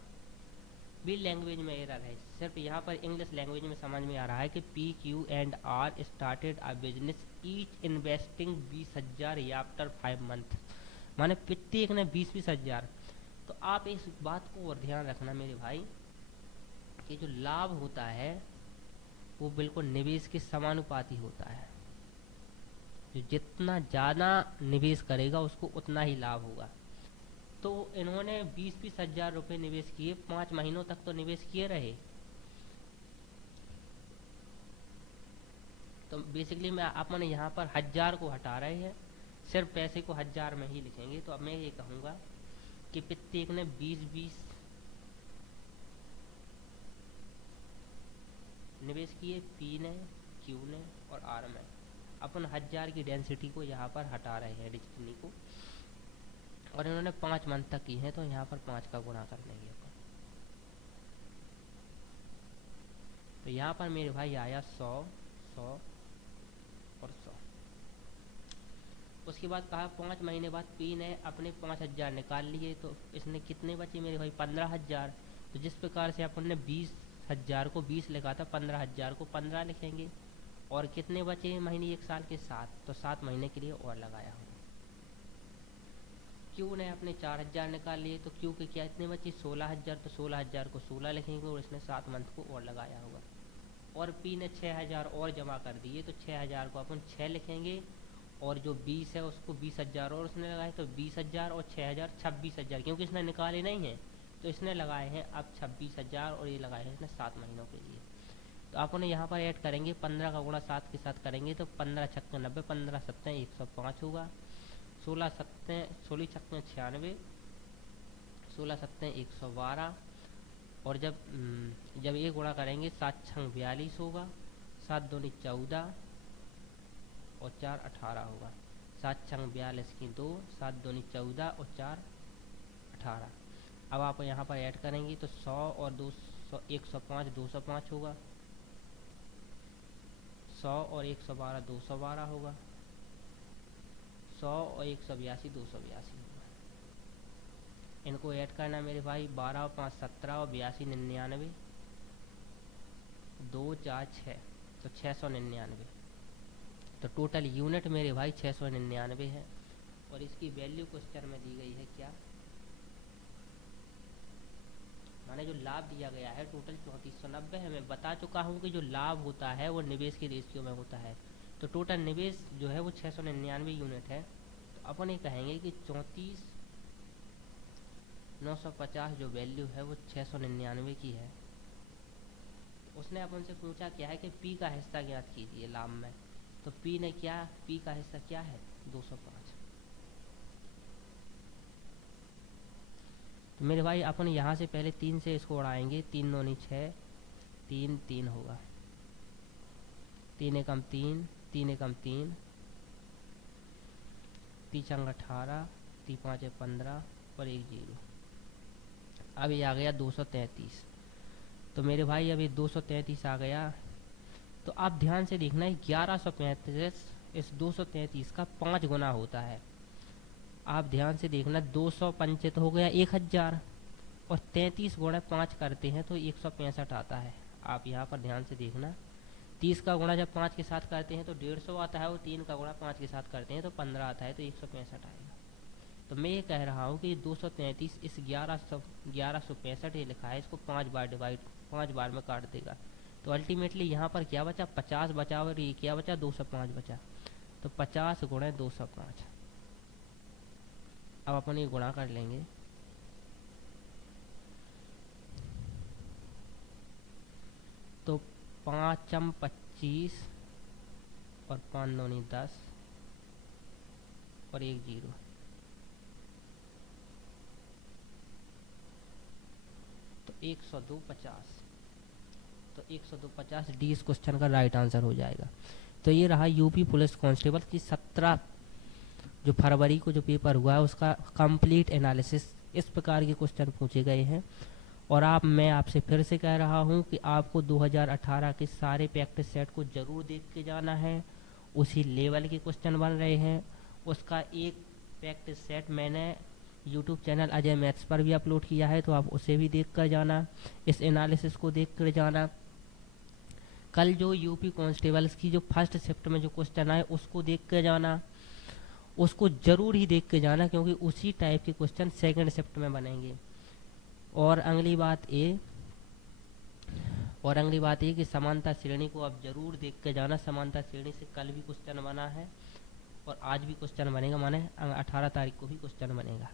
भी लैंग्वेज में एरर है, सिर्फ यहाँ पर इंग्लिश लैंग्वेज में समझ में आ रहा है कि P Q and R started a business each investing 20,000 after 5 month, माने प्रत्येक ने 20,000। तो आप इस बात को और ध्यान रखना मेरे भाई कि जो लाभ होता है वो बिल्कुल निवेश के समानुपाती होता है। जो जितना ज़्यादा निवेश करेगा उसको उतना ही लाभ होगा। तो इन्होंने 20,000 रुपये निवेश किए, 5 महीनों तक तो निवेश किए रहे। तो बेसिकली मैं अपन यहाँ पर 1000 को हटा रहे हैं, सिर्फ पैसे को 1000 में ही लिखेंगे। तो अब मैं ये कहूँगा कि प्रत्येक ने 20-20 निवेश किए, पी ने, क्यू ने और आर में। अपन 1000 की डेंसिटी को यहाँ पर हटा रहे हैं, डिस्टिनी को, और इन्होंने 5 मंथ तक की है, तो यहाँ पर 5 का गुणा कर लेंगे अपन। तो यहाँ पर मेरे भाई आया 100, 100 और 100। उसके बाद कहा 5 महीने बाद पी ने अपने 5,000 निकाल लिए, तो इसने कितने बचे मेरे भाई 15,000। तो जिस प्रकार से अपन ने 20,000 को 20 लिखा था, 15,000 को 15 लिखेंगे। और कितने बचे महीने 1 साल के 7, तो 7 महीने के लिए और लगाया होगा। क्यू ने अपने 4,000 निकाल लिए, तो क्यू के क्या इतने बचे 16,000, तो 16,000 को 16 लिखेंगे और इसने 7 मंथ को और लगाया होगा। और पी ने 6,000 और जमा कर दिए, तो 6,000 को अपन 6 लिखेंगे, और जो 20 है उसको 20,000 और उसने लगाए, तो 20,000 और 6,000 26,000, क्योंकि इसने निकाले नहीं है तो इसने लगाए हैं अब 26,000, और ये लगाए हैं इसने 7 महीनों के लिए। तो आप उन्हें यहाँ पर ऐड करेंगे, 15 का गुणा 7 के साथ करेंगे तो 15 छक्के 90, 15 सत्ते 105 होगा, 16 सत्ते 16 छक्के 96, 16 सत्ते 112, और जब ये गुणा करेंगे 7 छंग 42 होगा, 7 दूनी 14 और 4 18 होगा, 7 छंग 42 की 2, 7 दूनी 14 और 4 18। अब आप यहाँ पर ऐड करेंगे तो 100 और 200 105 205 होगा, 100 और 112 212 होगा, 100 और 182 282 होगा। इनको ऐड करना मेरे भाई, 12 और 5 17 और 82 99, 2 4 6, तो 699। तो टोटल यूनिट मेरे भाई 699 है। और इसकी वैल्यू क्वेश्चन में दी गई है क्या, माने जो लाभ दिया गया है टोटल 3490 है। मैं बता चुका हूँ कि जो लाभ होता है वो निवेश की रेशियो में होता है। तो टोटल निवेश जो है वो 699 यूनिट है। तो अपन ये कहेंगे कि 34,950 जो वैल्यू है वो 699 की है। उसने अपन से पूछा क्या है कि पी का हिस्सा ज्ञात कीजिए लाभ में। तो पी ने क्या, पी का हिस्सा क्या है 205। तो मेरे भाई अपन यहाँ से पहले 3 से इसको उड़ाएंगे, 3 दूनी 6, 3 3 होगा, 3 एकम 3, 3 एकम 3, 3 चंग 18, 3 5 15 और 1 0। अब ये आ गया 233। तो मेरे भाई अभी 233 आ गया। तो आप ध्यान से देखना है 1135 इस 233 का 5 गुना होता है। आप ध्यान से देखना 205 तो हो गया 1000 और 33 गुणा 5 करते हैं तो 165 आता है। आप यहाँ पर ध्यान से देखना 30 का गुणा जब 5 के साथ करते हैं तो 150 आता है और 3 का गुणा 5 के साथ करते हैं तो 15 आता है, तो 165 आएगा। तो मैं ये कह रहा हूँ कि 233 इस 1165 ये लिखा है, इसको 5 बार में काट देगा। तो अल्टीमेटली यहाँ पर क्या बचा, 50 बचा और ये क्या बचा, 205 बचा। तो 50 गुणा 205। अब अपन ये गुणा कर लेंगे। तो 5 25 और 5 दूनी 10 और 1 0। तो 102 50। तो 102 50 डी इस क्वेश्चन का राइट आंसर हो जाएगा। तो ये रहा यूपी पुलिस कांस्टेबल की 17 जो फरवरी को जो पेपर हुआ है उसका कंप्लीट एनालिसिस। इस प्रकार के क्वेश्चन पूछे गए हैं। और मैं आपसे फिर से कह रहा हूं कि आपको 2018 के सारे प्रैक्टिस सेट को ज़रूर देख के जाना है। उसी लेवल के क्वेश्चन बन रहे हैं। उसका एक प्रैक्टिस सेट मैंने यूट्यूब चैनल अजय मैथ्स पर भी अपलोड किया है, तो आप उसे भी देख कर जाना, इस एनालिसिस को देख कर जाना। कल जो यूपी कांस्टेबल्स की जो फर्स्ट शिफ्ट में जो क्वेश्चन आए उसको देख कर जाना, उसको ज़रूर ही देख के जाना, क्योंकि उसी टाइप के क्वेश्चन सेकंड शिफ्ट में बनेंगे। और अगली बात ये कि समानता श्रेणी को आप ज़रूर देख के जाना। समानता श्रेणी से कल भी क्वेश्चन बना है और आज भी क्वेश्चन बनेगा, माने 18 तारीख को भी क्वेश्चन बनेगा।